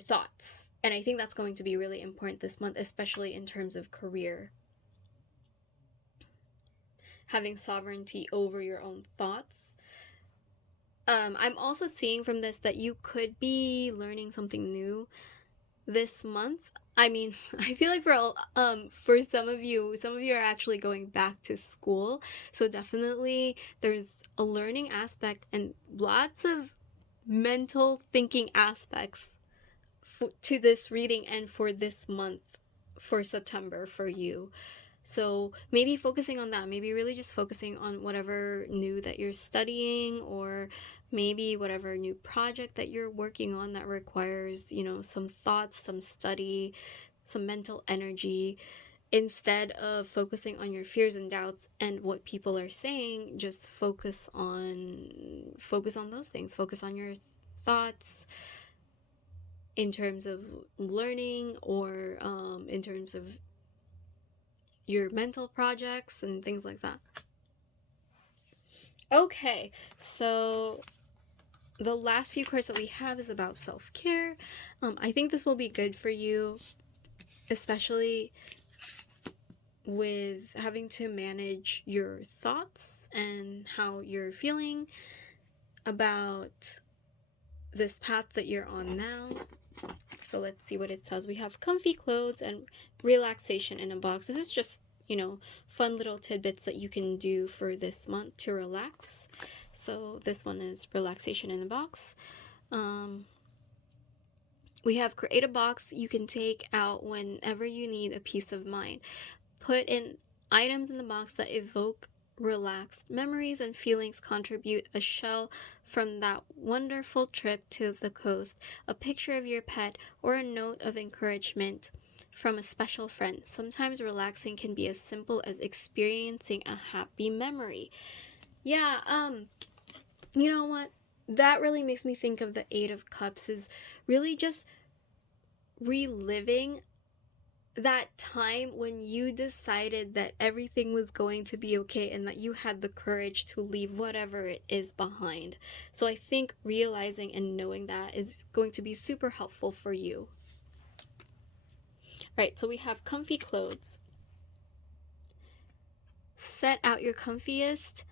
thoughts. And I think that's going to be really important this month, especially in terms of career. Having sovereignty over your own thoughts. I'm also seeing from this that you could be learning something new this month. I mean, I feel like for some of you are actually going back to school. So definitely there's a learning aspect and lots of mental thinking aspects to this reading and for this month, for September, for you. So maybe focusing on that, maybe really just focusing on whatever new that you're studying, or maybe whatever new project that you're working on that requires, some thoughts, some study, some mental energy. Instead of focusing on your fears and doubts and what people are saying, just focus on those things. Focus on your thoughts in terms of learning, or in terms of your mental projects and things like that. Okay, so the last few cards that we have is about self-care. I think this will be good for you, especially with having to manage your thoughts and how you're feeling about this path that you're on now. So let's see what it says. We have comfy clothes and relaxation in a box. This is just, fun little tidbits that you can do for this month to relax. So this one is relaxation in a box. We have create a box you can take out whenever you need a peace of mind. Put in items in the box that evoke relaxed memories and feelings. Contribute a shell from that wonderful trip to the coast, a picture of your pet, or a note of encouragement from a special friend. Sometimes relaxing can be as simple as experiencing a happy memory. Yeah, you know what? That really makes me think of the Eight of Cups, is really just reliving that time when you decided that everything was going to be okay and that you had the courage to leave whatever it is behind. So I think realizing and knowing that is going to be super helpful for you. Right, so we have comfy clothes. Set out your comfiest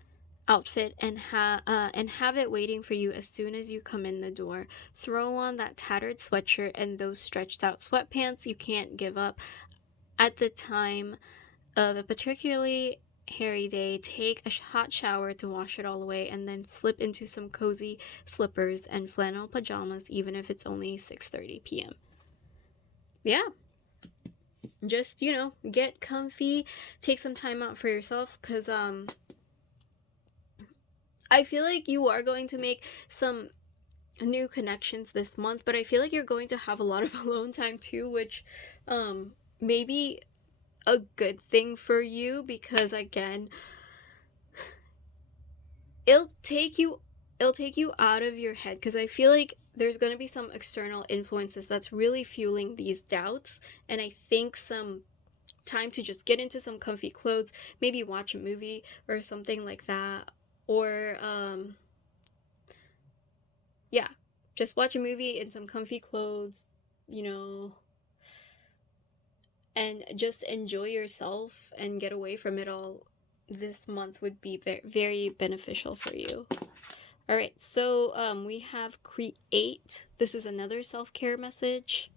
outfit and have it waiting for you as soon as you come in the door. Throw on that tattered sweatshirt and those stretched out sweatpants you can't give up. At the time of a particularly hairy day, take a hot shower to wash it all away, and then slip into some cozy slippers and flannel pajamas, even if it's only 6:30 p.m. Yeah. Just, get comfy, take some time out for yourself, because I feel like you are going to make some new connections this month, but I feel like you're going to have a lot of alone time too, which may be a good thing for you, because again, it'll take you out of your head, because I feel like there's going to be some external influences that's really fueling these doubts, and I think some time to just get into some comfy clothes, maybe watch a movie or something like that, or just watch a movie in some comfy clothes, and just enjoy yourself and get away from it all this month would be very beneficial for you. All right, so we have create. This is another self-care message.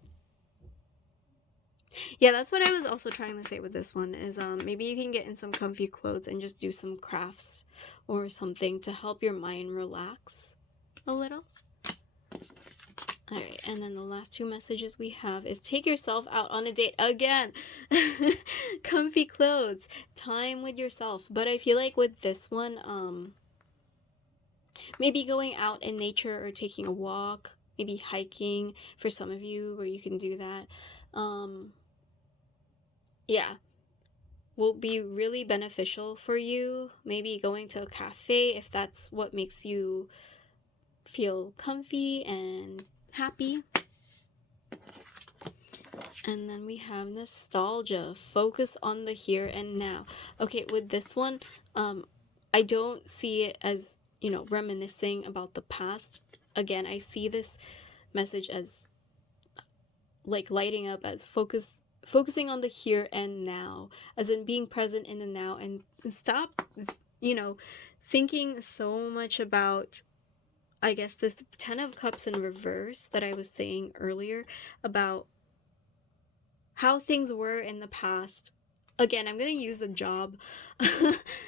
Yeah, that's what I was also trying to say with this one, is maybe you can get in some comfy clothes and just do some crafts or something to help your mind relax a little. All right, and then the last two messages we have is take yourself out on a date again. Comfy clothes, time with yourself. But I feel like with this one, maybe going out in nature or taking a walk, maybe hiking for some of you where you can do that. Yeah, will be really beneficial for you. Maybe going to a cafe if that's what makes you feel comfy and happy. And then we have nostalgia, focus on the here and now. Okay, with this one, I don't see it as, you know, reminiscing about the past. Again, I see this message as like lighting up, as focusing on the here and now, as in being present in the now, and stop, you know, thinking so much about, I guess, this 10 of Cups in reverse that I was saying earlier about how things were in the past. Again, I'm going to use the job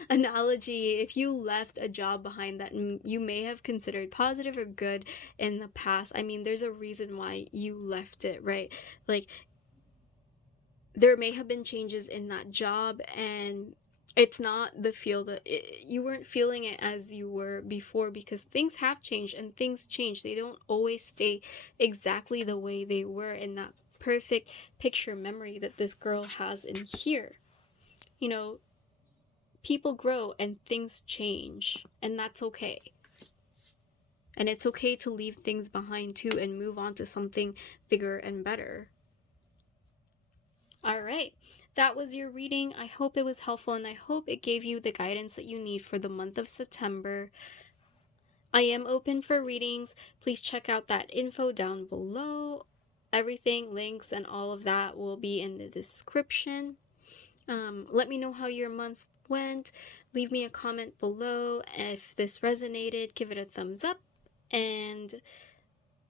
analogy. If you left a job behind that you may have considered positive or good in the past, I mean, there's a reason why you left it, right? Like, there may have been changes in that job, and it's not the feel that you weren't feeling it as you were before, because things have changed and things change. They don't always stay exactly the way they were in that perfect picture memory that this girl has in here. You know, people grow and things change, and that's okay. And it's okay to leave things behind too and move on to something bigger and better. All right, that was your reading. I hope it was helpful, and I hope it gave you the guidance that you need for the month of September. I am open for readings. Please check out that info down below. Everything, links, and all of that will be in the description. Let me know how your month went. Leave me a comment below. If this resonated, give it a thumbs up. And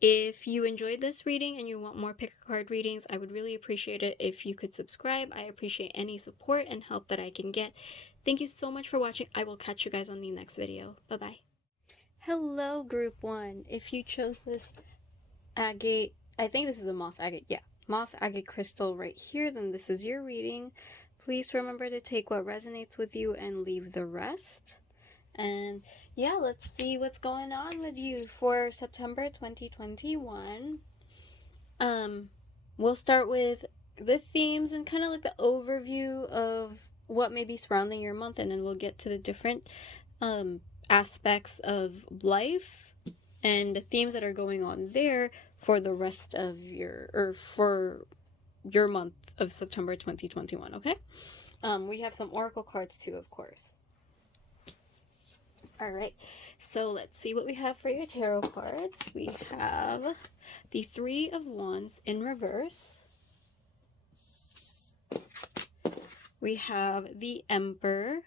if you enjoyed this reading and you want more pick a card readings, I would really appreciate it if you could subscribe. I appreciate any support and help that I can get. Thank you so much for watching. I will catch you guys on the next video. Bye-bye. Hello, Group 1. If you chose this agate, I think this is a moss agate, yeah, moss agate crystal right here, then this is your reading. Please remember to take what resonates with you and leave the rest. And yeah, let's see what's going on with you for September 2021. We'll start with the themes and kind of like the overview of what may be surrounding your month, and then we'll get to the different aspects of life and the themes that are going on there for the rest of for your month of September 2021, okay? We have some oracle cards too, of course. All right, so let's see what we have for your tarot cards. We have the Three of Wands in reverse. We have the Emperor.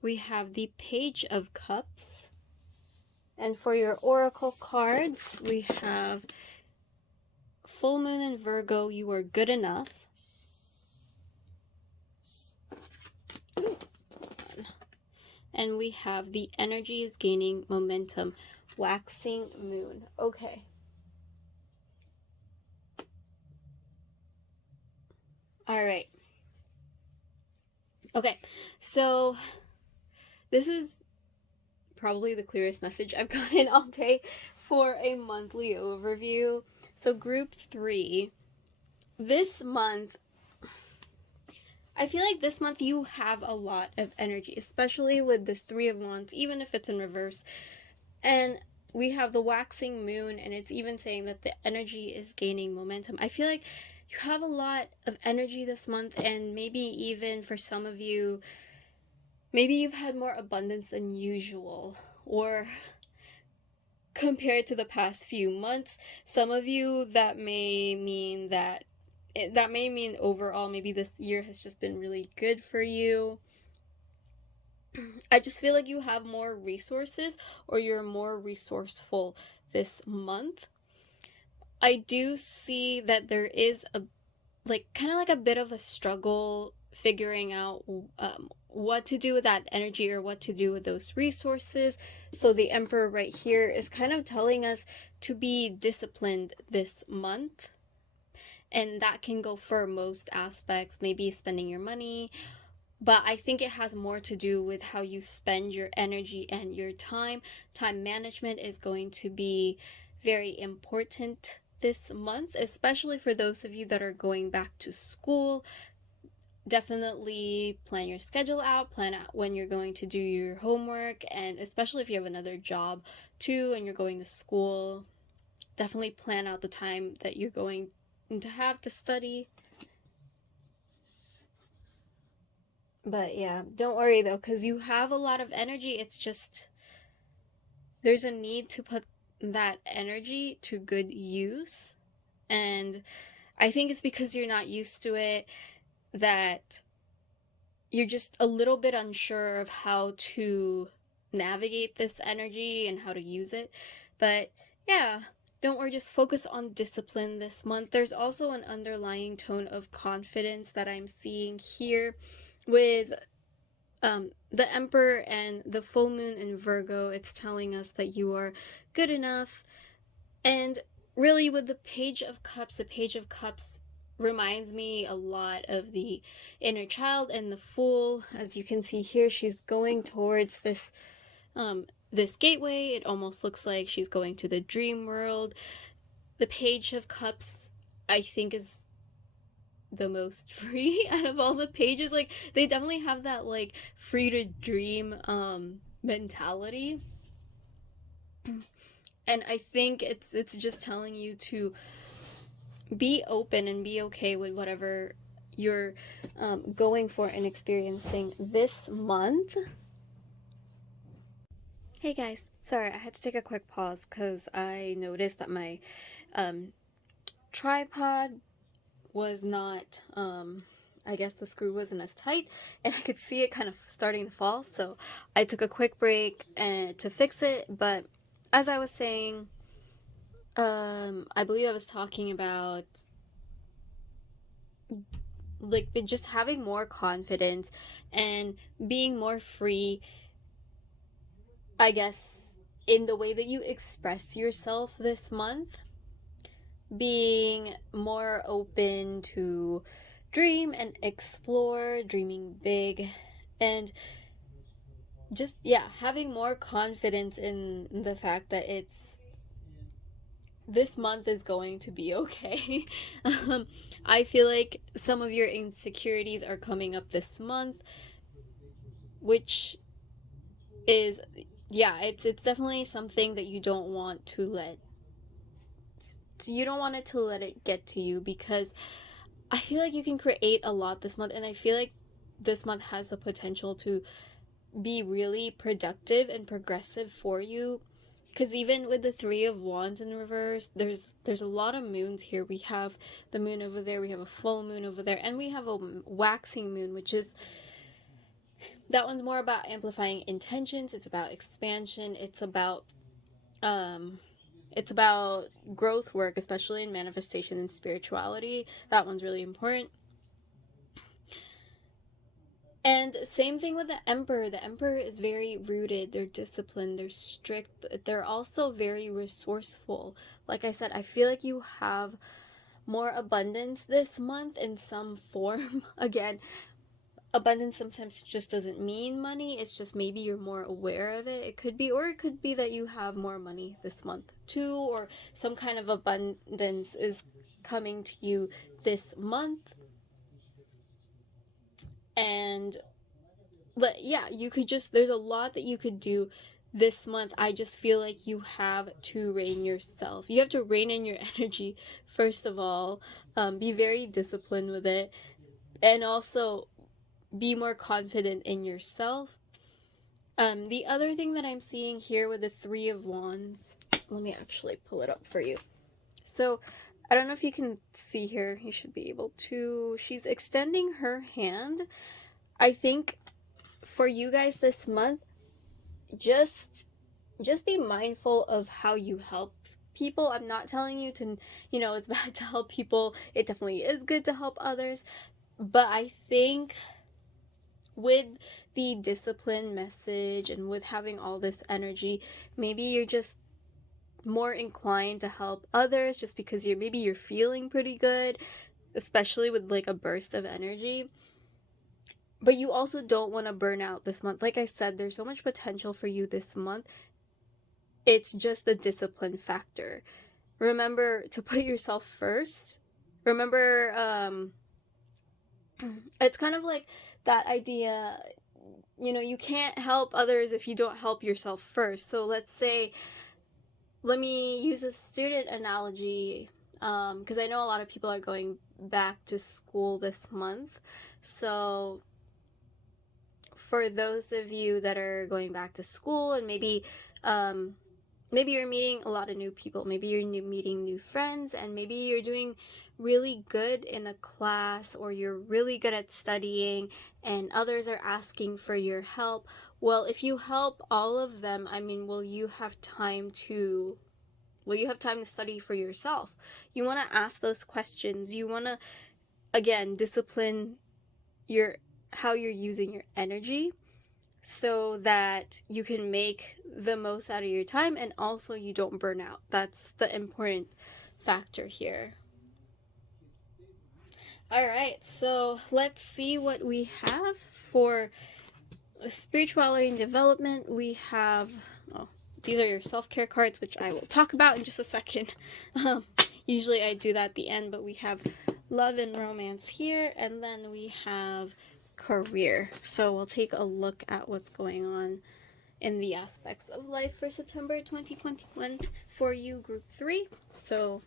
We have the Page of Cups. And for your oracle cards, we have Full Moon in Virgo, you are good enough. And we have the energy is gaining momentum, waxing moon. Okay. All right. Okay, so this is probably the clearest message I've gotten all day for a monthly overview. So group 3, this month, I feel like this month you have a lot of energy, especially with this Three of Wands, even if it's in reverse. And we have the waxing moon, and it's even saying that the energy is gaining momentum. I feel like you have a lot of energy this month, and maybe even for some of you, maybe you've had more abundance than usual, or compared to the past few months. Some of you, that may mean overall maybe this year has just been really good for you. I just feel like you have more resources, or you're more resourceful this month. I do see that there is a kind of like a bit of a struggle figuring out what to do with that energy, or what to do with those resources. So the Emperor right here is kind of telling us to be disciplined this month. And that can go for most aspects, maybe spending your money, but I think it has more to do with how you spend your energy and your time. Time management is going to be very important this month, especially for those of you that are going back to school. Definitely plan your schedule out, plan out when you're going to do your homework, and especially if you have another job too and you're going to school, definitely plan out the time that you're going to have to study. But yeah, don't worry though, because you have a lot of energy. It's just there's a need to put that energy to good use. And I think it's because you're not used to it that you're just a little bit unsure of how to navigate this energy and how to use it. But yeah, don't worry, just focus on discipline this month. There's also an underlying tone of confidence that I'm seeing here with the Emperor and the full moon in Virgo. It's telling us that you are good enough. And really, with the Page of Cups reminds me a lot of the inner child and the Fool. As you can see here, she's going towards this this gateway. It almost looks like she's going to the dream world. The Page of Cups, I think, is the most free out of all the pages. Like, they definitely have that like free to dream mentality. And I think it's just telling you to be open and be okay with whatever you're going for and experiencing this month. Hey guys, sorry, I had to take a quick pause because I noticed that my tripod was not, I guess the screw wasn't as tight, and I could see it kind of starting to fall, so I took a quick break to fix it. But as I was saying, I believe I was talking about like just having more confidence and being more free, I guess, in the way that you express yourself this month. Being more open to dream and explore, dreaming big, and just, yeah, having more confidence in the fact that this month is going to be okay. I feel like some of your insecurities are coming up this month, which is, yeah, it's definitely something that you don't want to let it get to you, because I feel like you can create a lot this month, and I feel like this month has the potential to be really productive and progressive for you. Because even with the Three of Wands in reverse, there's a lot of moons here. We have the moon over there, we have a full moon over there, and we have a waxing moon, which is, that one's more about amplifying intentions. It's about expansion. It's about growth work, especially in manifestation and spirituality. That one's really important. And same thing with the Emperor. The Emperor is very rooted. They're disciplined. They're strict. But they're also very resourceful. Like I said, I feel like you have more abundance this month in some form. Again, abundance sometimes just doesn't mean money. It's just maybe you're more aware of it. It could be that you have more money this month too, or some kind of abundance is coming to you this month. And but yeah, you could just, there's a lot that you could do this month. I just feel like you have to rein yourself. You have to rein in your energy, first of all. Be very disciplined with it, and also be more confident in yourself. The other thing that I'm seeing here with the Three of Wands, let me actually pull it up for you. So, I don't know if you can see here, you should be able to, she's extending her hand. I think for you guys this month, just be mindful of how you help people. I'm not telling you to, it's bad to help people. It definitely is good to help others. But I think with the discipline message and with having all this energy, maybe you're just more inclined to help others just because you're feeling pretty good, especially with like a burst of energy. But you also don't want to burn out this month. Like I said, there's so much potential for you this month. It's just the discipline factor. Remember to put yourself first. Remember, it's kind of like that idea, you can't help others if you don't help yourself first. So let's say, let me use a student analogy, because I know a lot of people are going back to school this month. So for those of you that are going back to school, and maybe you're meeting a lot of new people, maybe you're meeting new friends, and maybe you're doing really good in a class, or you're really good at studying and others are asking for your help. Well, if you help all of them, will you have time to study for yourself? You want to ask those questions. You want to, again, discipline how you're using your energy, so that you can make the most out of your time, and also you don't burn out. That's the important factor here. All right, so let's see what we have for spirituality and development. We have, these are your self-care cards, which I will talk about in just a second. Usually I do that at the end, but we have love and romance here, and then we have career. So we'll take a look at what's going on in the aspects of life for September 2021 for you, group 3. So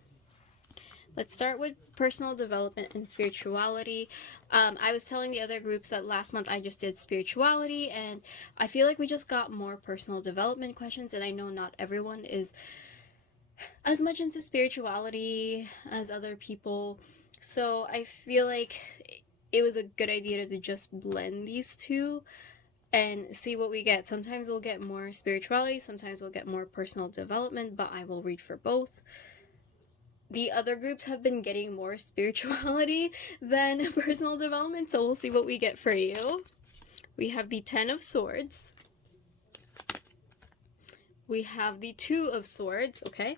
let's start with personal development and spirituality. I was telling the other groups that last month I just did spirituality, and I feel like we just got more personal development questions, and I know not everyone is as much into spirituality as other people. So I feel like it was a good idea to just blend these two and see what we get. Sometimes we'll get more spirituality, sometimes we'll get more personal development, but I will read for both. The other groups have been getting more spirituality than personal development, so we'll see what we get for you. We have the 10 of Swords. We have the 2 of Swords, okay?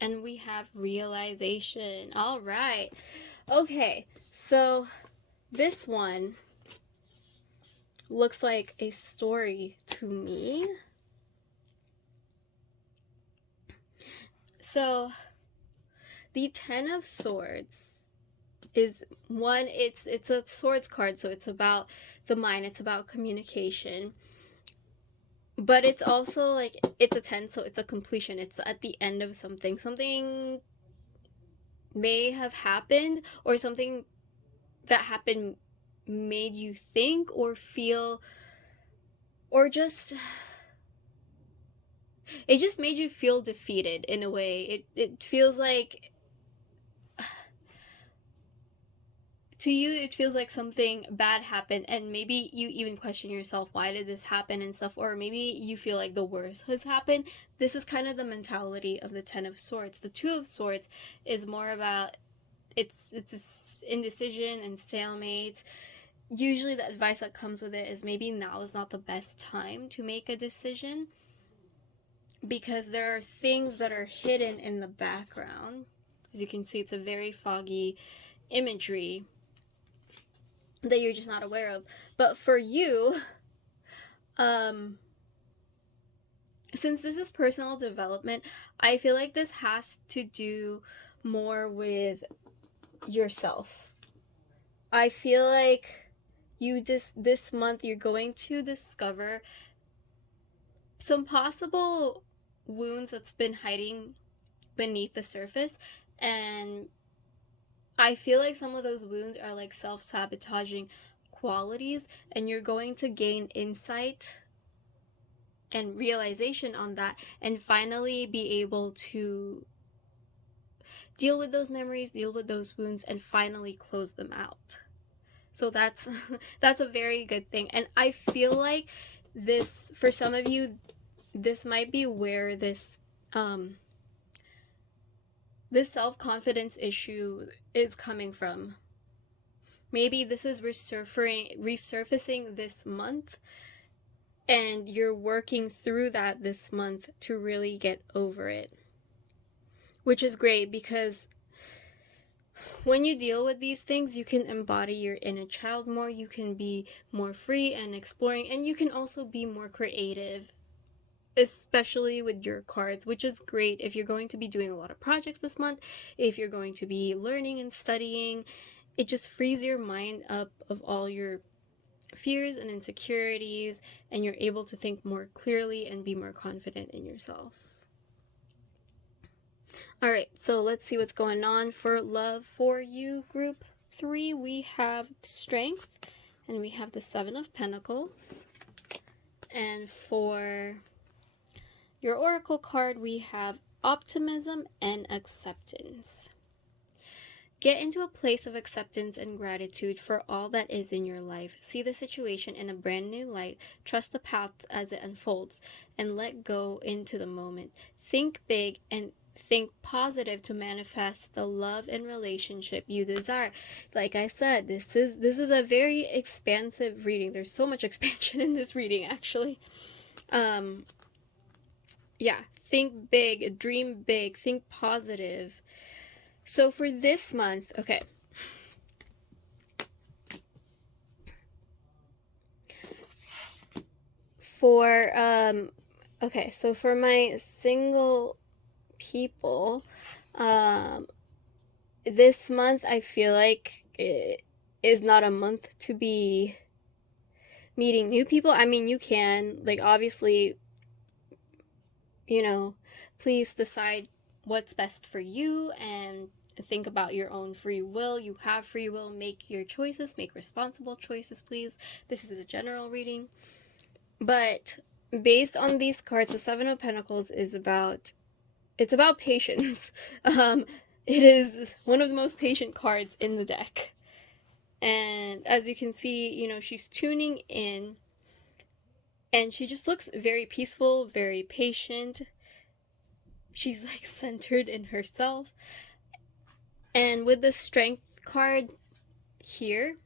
And we have realization. All right. Okay, so this one looks like a story to me. So the 10 of Swords is one, it's a swords card, so it's about the mind, it's about communication. But it's also like, it's a 10, so it's a completion. It's at the end of something. Something may have happened, or something that happened made you think or feel, or just, it just made you feel defeated in a way. It feels like, to you, it feels like something bad happened, and maybe you even question yourself, why did this happen and stuff, or maybe you feel like the worst has happened. This is kind of the mentality of the 10 of Swords. The 2 of Swords is more about, it's indecision and stalemate. Usually the advice that comes with it is maybe now is not the best time to make a decision, because there are things that are hidden in the background. As you can see, it's a very foggy imagery that you're just not aware of. But for you, since this is personal development, I feel like this has to do more with yourself. I feel like this month you're going to discover some possible wounds that's been hiding beneath the surface, and I feel like some of those wounds are like self-sabotaging qualities, and you're going to gain insight and realization on that, and finally be able to deal with those memories, deal with those wounds, and finally close them out. So that's a very good thing. And I feel like this, for some of you, this might be where this self-confidence issue is coming from. Maybe this is resurfacing this month, and you're working through that this month to really get over it. Which is great, because when you deal with these things, you can embody your inner child more, you can be more free and exploring, and you can also be more creative, especially with your cards, which is great if you're going to be doing a lot of projects this month, if you're going to be learning and studying. It just frees your mind up of all your fears and insecurities, and you're able to think more clearly and be more confident in yourself. All right, so let's see what's going on for love for you, group 3. We have strength, and we have the 7 of Pentacles. And for your oracle card, we have optimism and acceptance. Get into a place of acceptance and gratitude for all that is in your life. See the situation in a brand new light. Trust the path as it unfolds, and let go into the moment. Think big and think positive to manifest the love and relationship you desire. Like I said, this is a very expansive reading. There's so much expansion in this reading, actually. Yeah, think big, dream big, think positive. So for this month, okay. Okay, so for my single people, this month I feel like it is not a month to be meeting new people. I mean, you can, like, obviously, you know, please decide what's best for you and think about your own free will. You have free will. Make your choices. Make responsible choices, please. This is a general reading. But based on these cards, the 7 of Pentacles is about, it's about patience. It is one of the most patient cards in the deck. And as you can see, you know, she's tuning in, and she just looks very peaceful, very patient. She's like centered in herself. And with the strength card here,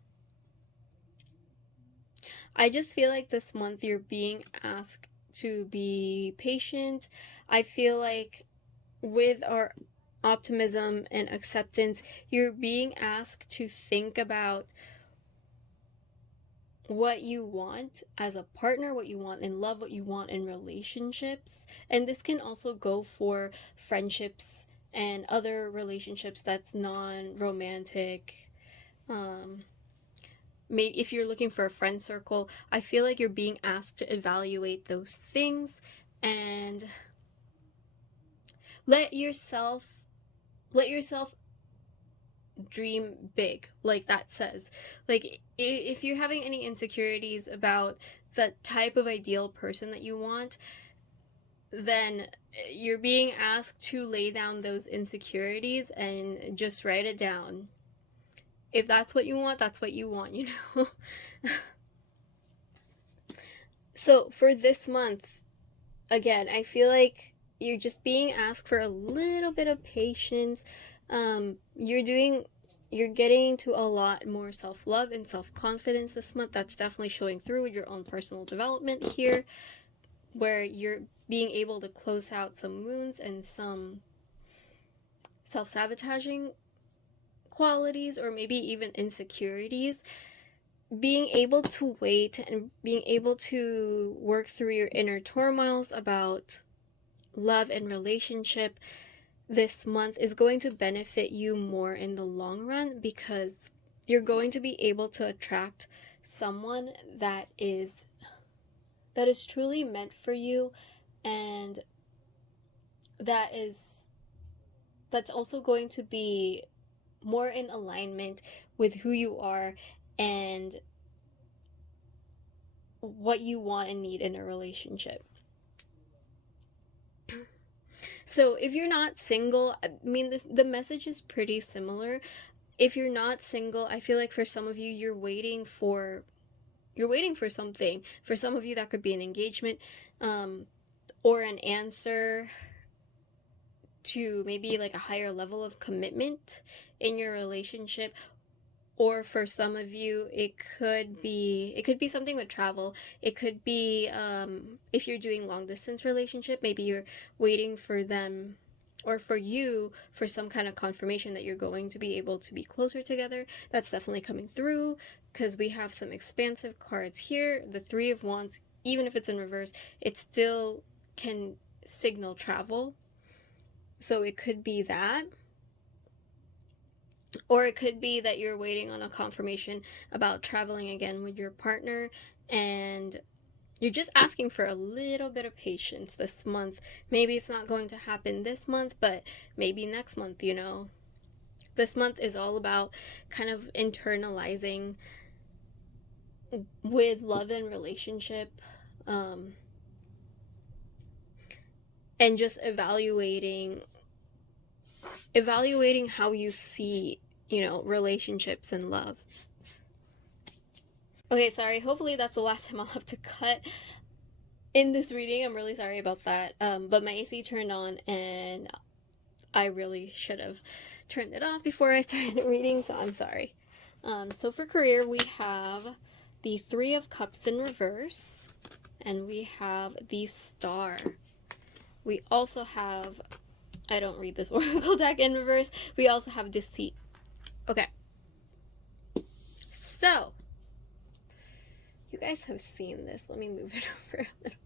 I just feel like this month you're being asked to be patient. I feel like with our optimism and acceptance, you're being asked to think about what you want as a partner, what you want in love, what you want in relationships. And this can also go for friendships and other relationships that's non-romantic. Maybe if you're looking for a friend circle, I feel like you're being asked to evaluate those things and let yourself dream big, like that says. Like, if you're having any insecurities about the type of ideal person that you want, then you're being asked to lay down those insecurities and just write it down. If that's what you want, that's what you want, you know? So for this month, again, I feel like you're just being asked for a little bit of patience. You're getting to a lot more self-love and self-confidence this month. That's definitely showing through with your own personal development here, where you're being able to close out some wounds and some self-sabotaging qualities, or maybe even insecurities. Being able to wait and being able to work through your inner turmoils about love and relationship this month is going to benefit you more in the long run, because you're going to be able to attract someone that is truly meant for you, and that's also going to be more in alignment with who you are and what you want and need in a relationship. So if you're not single, I mean, the message is pretty similar. If you're not single, I feel like for some of you, you're waiting for something. For some of you, that could be an engagement, or an answer to maybe like a higher level of commitment in your relationship. Or for some of you, it could be something with travel. It could be if you're doing long distance relationship, maybe you're waiting for them or for you, for some kind of confirmation that you're going to be able to be closer together. That's definitely coming through, because we have some expansive cards here. The Three of Wands, even if it's in reverse, it still can signal travel. So it could be that. Or it could be that you're waiting on a confirmation about traveling again with your partner, and you're just asking for a little bit of patience this month. Maybe it's not going to happen this month, but maybe next month, you know. This month is all about kind of internalizing with love and relationship, and just evaluating how you see, you know, relationships and love. Okay, sorry. Hopefully that's the last time I'll have to cut in this reading. I'm really sorry about that. But my AC turned on and I really should have turned it off before I started reading, so I'm sorry. So for career, we have the Three of Cups in reverse, and we have the Star. We also have, I don't read this Oracle deck in reverse, we also have Deceit. Okay. So, you guys have seen this. Let me move it over a little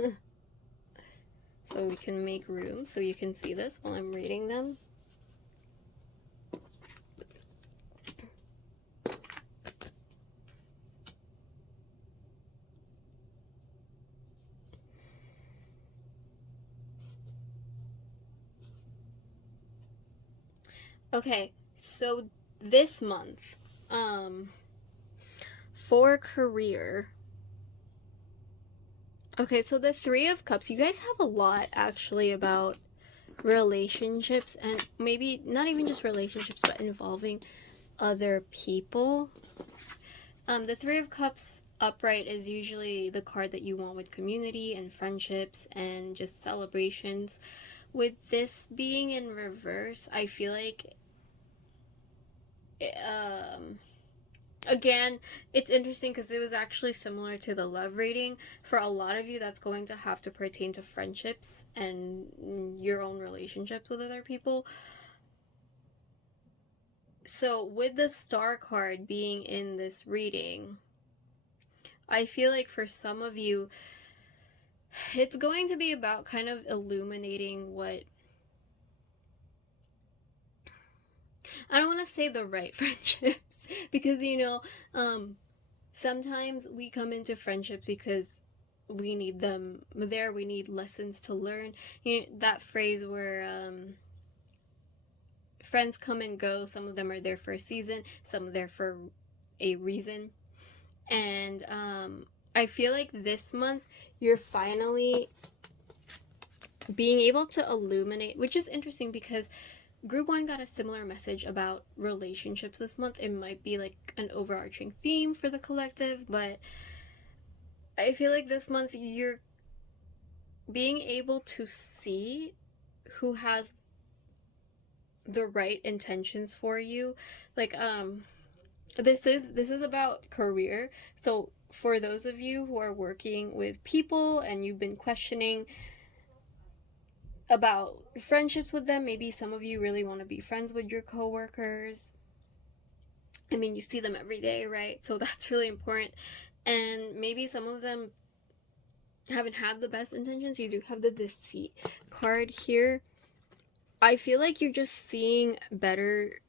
bit. So we can make room so you can see this while I'm reading them. Okay, so this month, for career. Okay, so the Three of Cups, you guys have a lot actually about relationships, and maybe not even just relationships, but involving other people. The Three of Cups upright is usually the card that you want with community and friendships and just celebrations. With this being in reverse, I feel like again, it's interesting because it was actually similar to the love reading. For a lot of you, that's going to have to pertain to friendships and your own relationships with other people. So with the Star card being in this reading, I feel like for some of you, it's going to be about kind of illuminating what, I don't want to say the right friendships, because, you know, sometimes we come into friendships because we need them there, we need lessons to learn. You know, that phrase where friends come and go, some of them are there for a season, some are there for a reason. And I feel like this month you're finally being able to illuminate, which is interesting because Group 1 got a similar message about relationships this month. It might be like an overarching theme for the collective, but I feel like this month you're being able to see who has the right intentions for you. Like, this is about career. So for those of you who are working with people and you've been questioning about friendships with them, maybe some of you really want to be friends with your coworkers. I mean, you see them every day, right? So that's really important. And maybe some of them haven't had the best intentions. You do have the Deceit card here. I feel like you're just seeing better.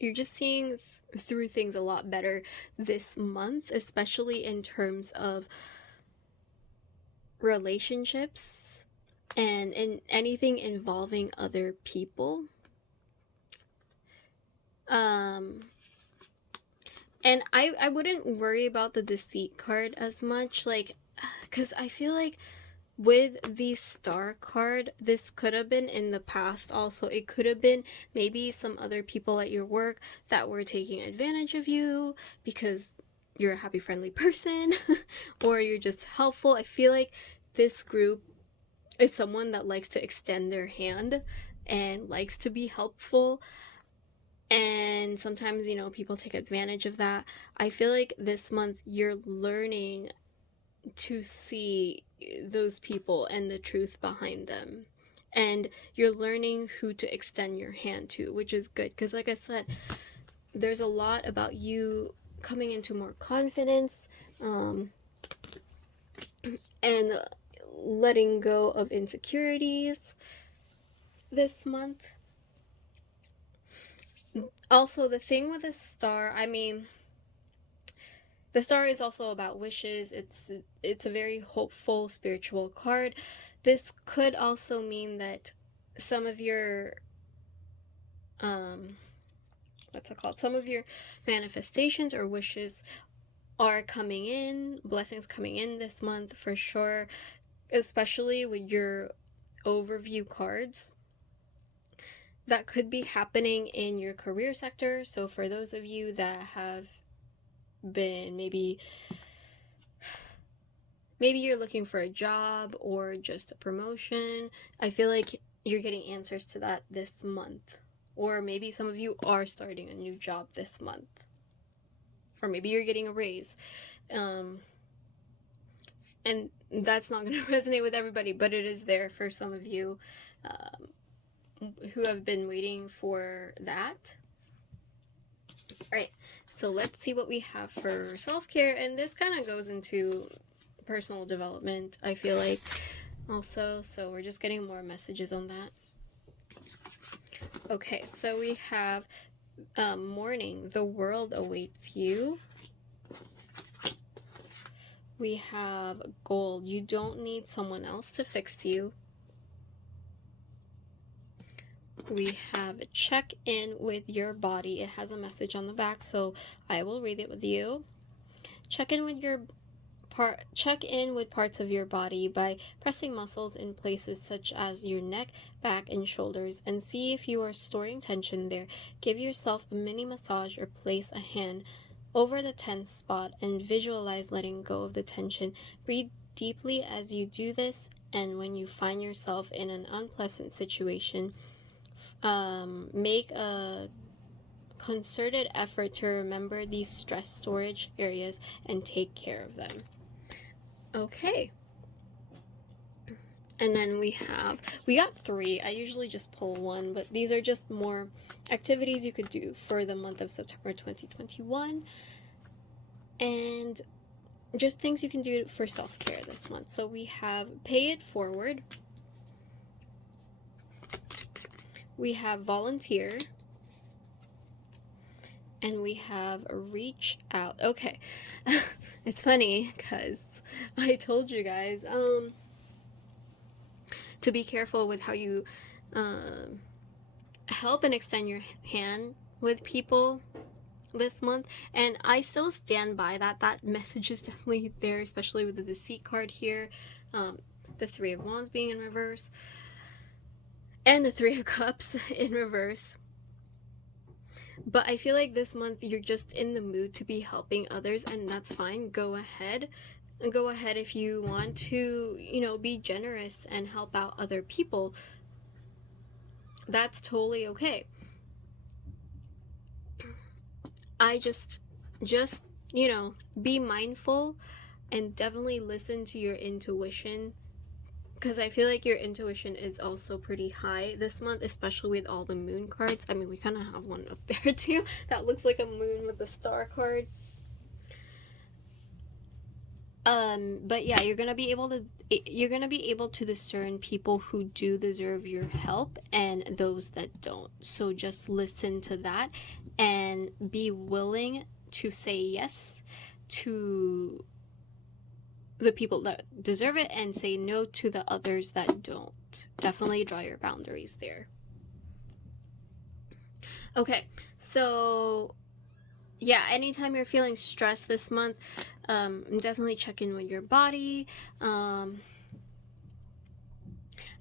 You're just seeing through things a lot better this month, especially in terms of relationships and in anything involving other people. And I wouldn't worry about the Deceit card as much, like, because I feel like with the Star card, this could have been in the past also. It could have been maybe some other people at your work that were taking advantage of you because you're a happy, friendly person, or you're just helpful. I feel like this group is someone that likes to extend their hand and likes to be helpful. And sometimes, you know, people take advantage of that. I feel like this month you're learning to see those people and the truth behind them. And you're learning who to extend your hand to, which is good. Because like I said, there's a lot about you coming into more confidence, and letting go of insecurities this month. Also, the thing with the star, I mean, the star is also about wishes. It's a very hopeful spiritual card. This could also mean that some of your what's it called? Some of your manifestations or wishes are coming in, blessings coming in this month for sure, especially with your overview cards. That could be happening in your career sector. So for those of you that have been maybe you're looking for a job or just a promotion, I feel like you're getting answers to that this month. Or maybe some of you are starting a new job this month. Or maybe you're getting a raise. And that's not going to resonate with everybody, but it is there for some of you who have been waiting for that. All right, so let's see what we have for self-care. And this kind of goes into personal development, I feel like, also. So we're just getting more messages on that. Okay, so we have morning, the world awaits you. We have gold, you don't need someone else to fix you. We have check in with your body. It has a message on the back, so I will read it with you. Check in with parts of your body by pressing muscles in places such as your neck, back, and shoulders, and see if you are storing tension there. Give yourself a mini massage or place a hand over the tense spot and visualize letting go of the tension. Breathe deeply as you do this, and when you find yourself in an unpleasant situation, make a concerted effort to remember these stress storage areas and take care of them. Okay. And then we got 3. I usually just pull 1, but these are just more activities you could do for the month of September 2021. And just things you can do for self-care this month. So we have pay it forward. We have volunteer. And we have reach out. Okay. It's funny because I told you guys to be careful with how you help and extend your hand with people this month, and I still stand by that message is definitely there, especially with the Deceit card here, the 3 of Wands being in reverse and the 3 of Cups in reverse. But I feel like this month you're just in the mood to be helping others, and that's fine. Go ahead if you want to, be generous and help out other people. That's totally okay. I just be mindful and definitely listen to your intuition, because I feel like your intuition is also pretty high this month, especially with all the moon cards. I mean, we kind of have one up there too that looks like a moon with the star card. But yeah, you're gonna be able to discern people who do deserve your help and those that don't. So just listen to that and be willing to say yes to the people that deserve it and say no to the others that don't. Definitely draw your boundaries there. Okay, so yeah, anytime you're feeling stressed this month, definitely check in with your body. And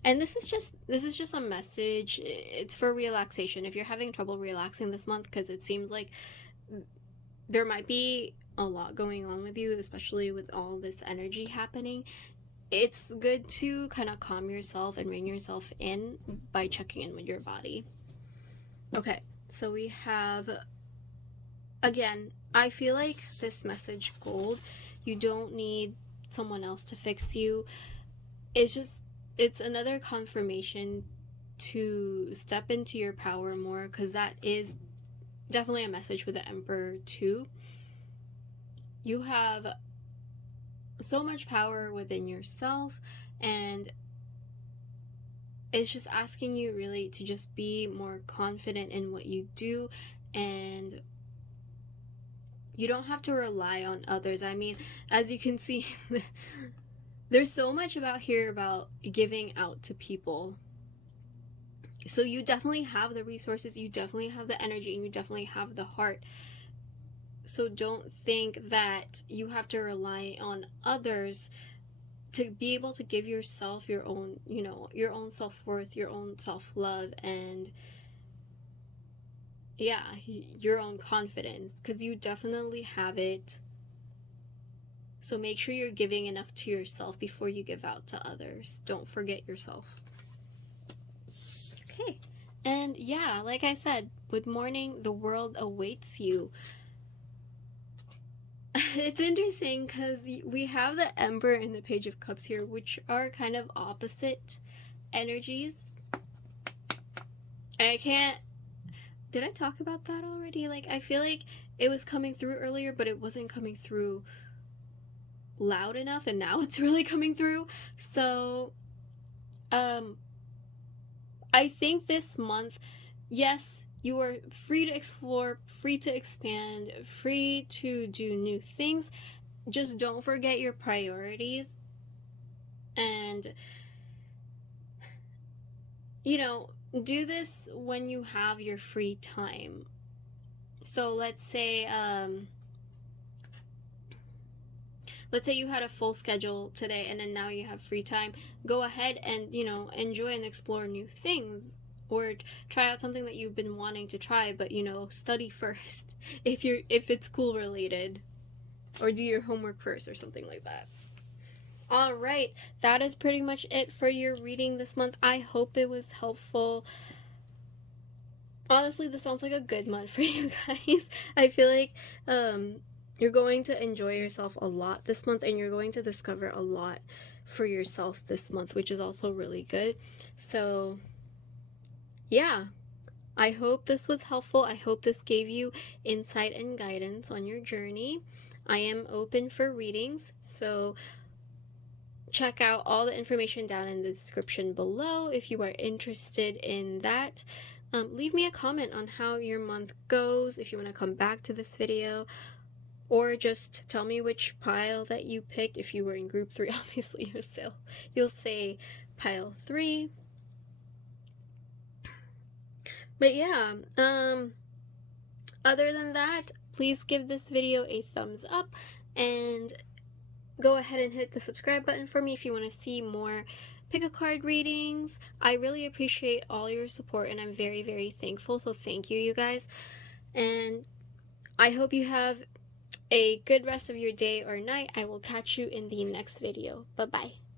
this is just a message. It's for relaxation. If you're having trouble relaxing this month, because it seems like there might be a lot going on with you, especially with all this energy happening, it's good to kind of calm yourself and rein yourself in by checking in with your body. Okay, so we have, again, I feel like this message gold, you don't need someone else to fix you. It's another confirmation to step into your power more, because that is definitely a message with the Emperor too. You have so much power within yourself, and it's just asking you really to just be more confident in what you do, and you don't have to rely on others. I mean, as you can see, there's so much about here about giving out to people. So you definitely have the resources, you definitely have the energy, and you definitely have the heart. So don't think that you have to rely on others to be able to give yourself your own, your own self-worth, your own self-love, and yeah, your own confidence, because you definitely have it. So make sure you're giving enough to yourself before you give out to others. Don't forget yourself. Okay. And yeah, like I said, with morning, the world awaits you. It's interesting because we have the Emperor and the Page of Cups here, which are kind of opposite energies. And I can't... Did I talk about that already? Like, I feel like it was coming through earlier, but it wasn't coming through loud enough, and now it's really coming through. So, I think this month, yes, you are free to explore, free to expand, free to do new things. Just don't forget your priorities, and do this when you have your free time. So let's say you had a full schedule today, and then now you have free time. Go ahead and enjoy and explore new things, or try out something that you've been wanting to try, but study first if it's school related, or do your homework first or something like that. All right, that is pretty much it for your reading this month. I hope it was helpful. Honestly, this sounds like a good month for you guys. I feel like you're going to enjoy yourself a lot this month, and you're going to discover a lot for yourself this month, which is also really good. So yeah, I hope this was helpful. I hope this gave you insight and guidance on your journey. I am open for readings, so check out all the information down in the description below if you are interested in that. Leave me a comment on how your month goes, if you want to come back to this video, or just tell me which pile that you picked. If you were in group 3, obviously you'll say pile 3. But yeah, other than that, please give this video a thumbs up, and go ahead and hit the subscribe button for me if you want to see more pick a card readings. I really appreciate all your support, and I'm very, very thankful. So thank you, you guys. And I hope you have a good rest of your day or night. I will catch you in the next video. Bye-bye.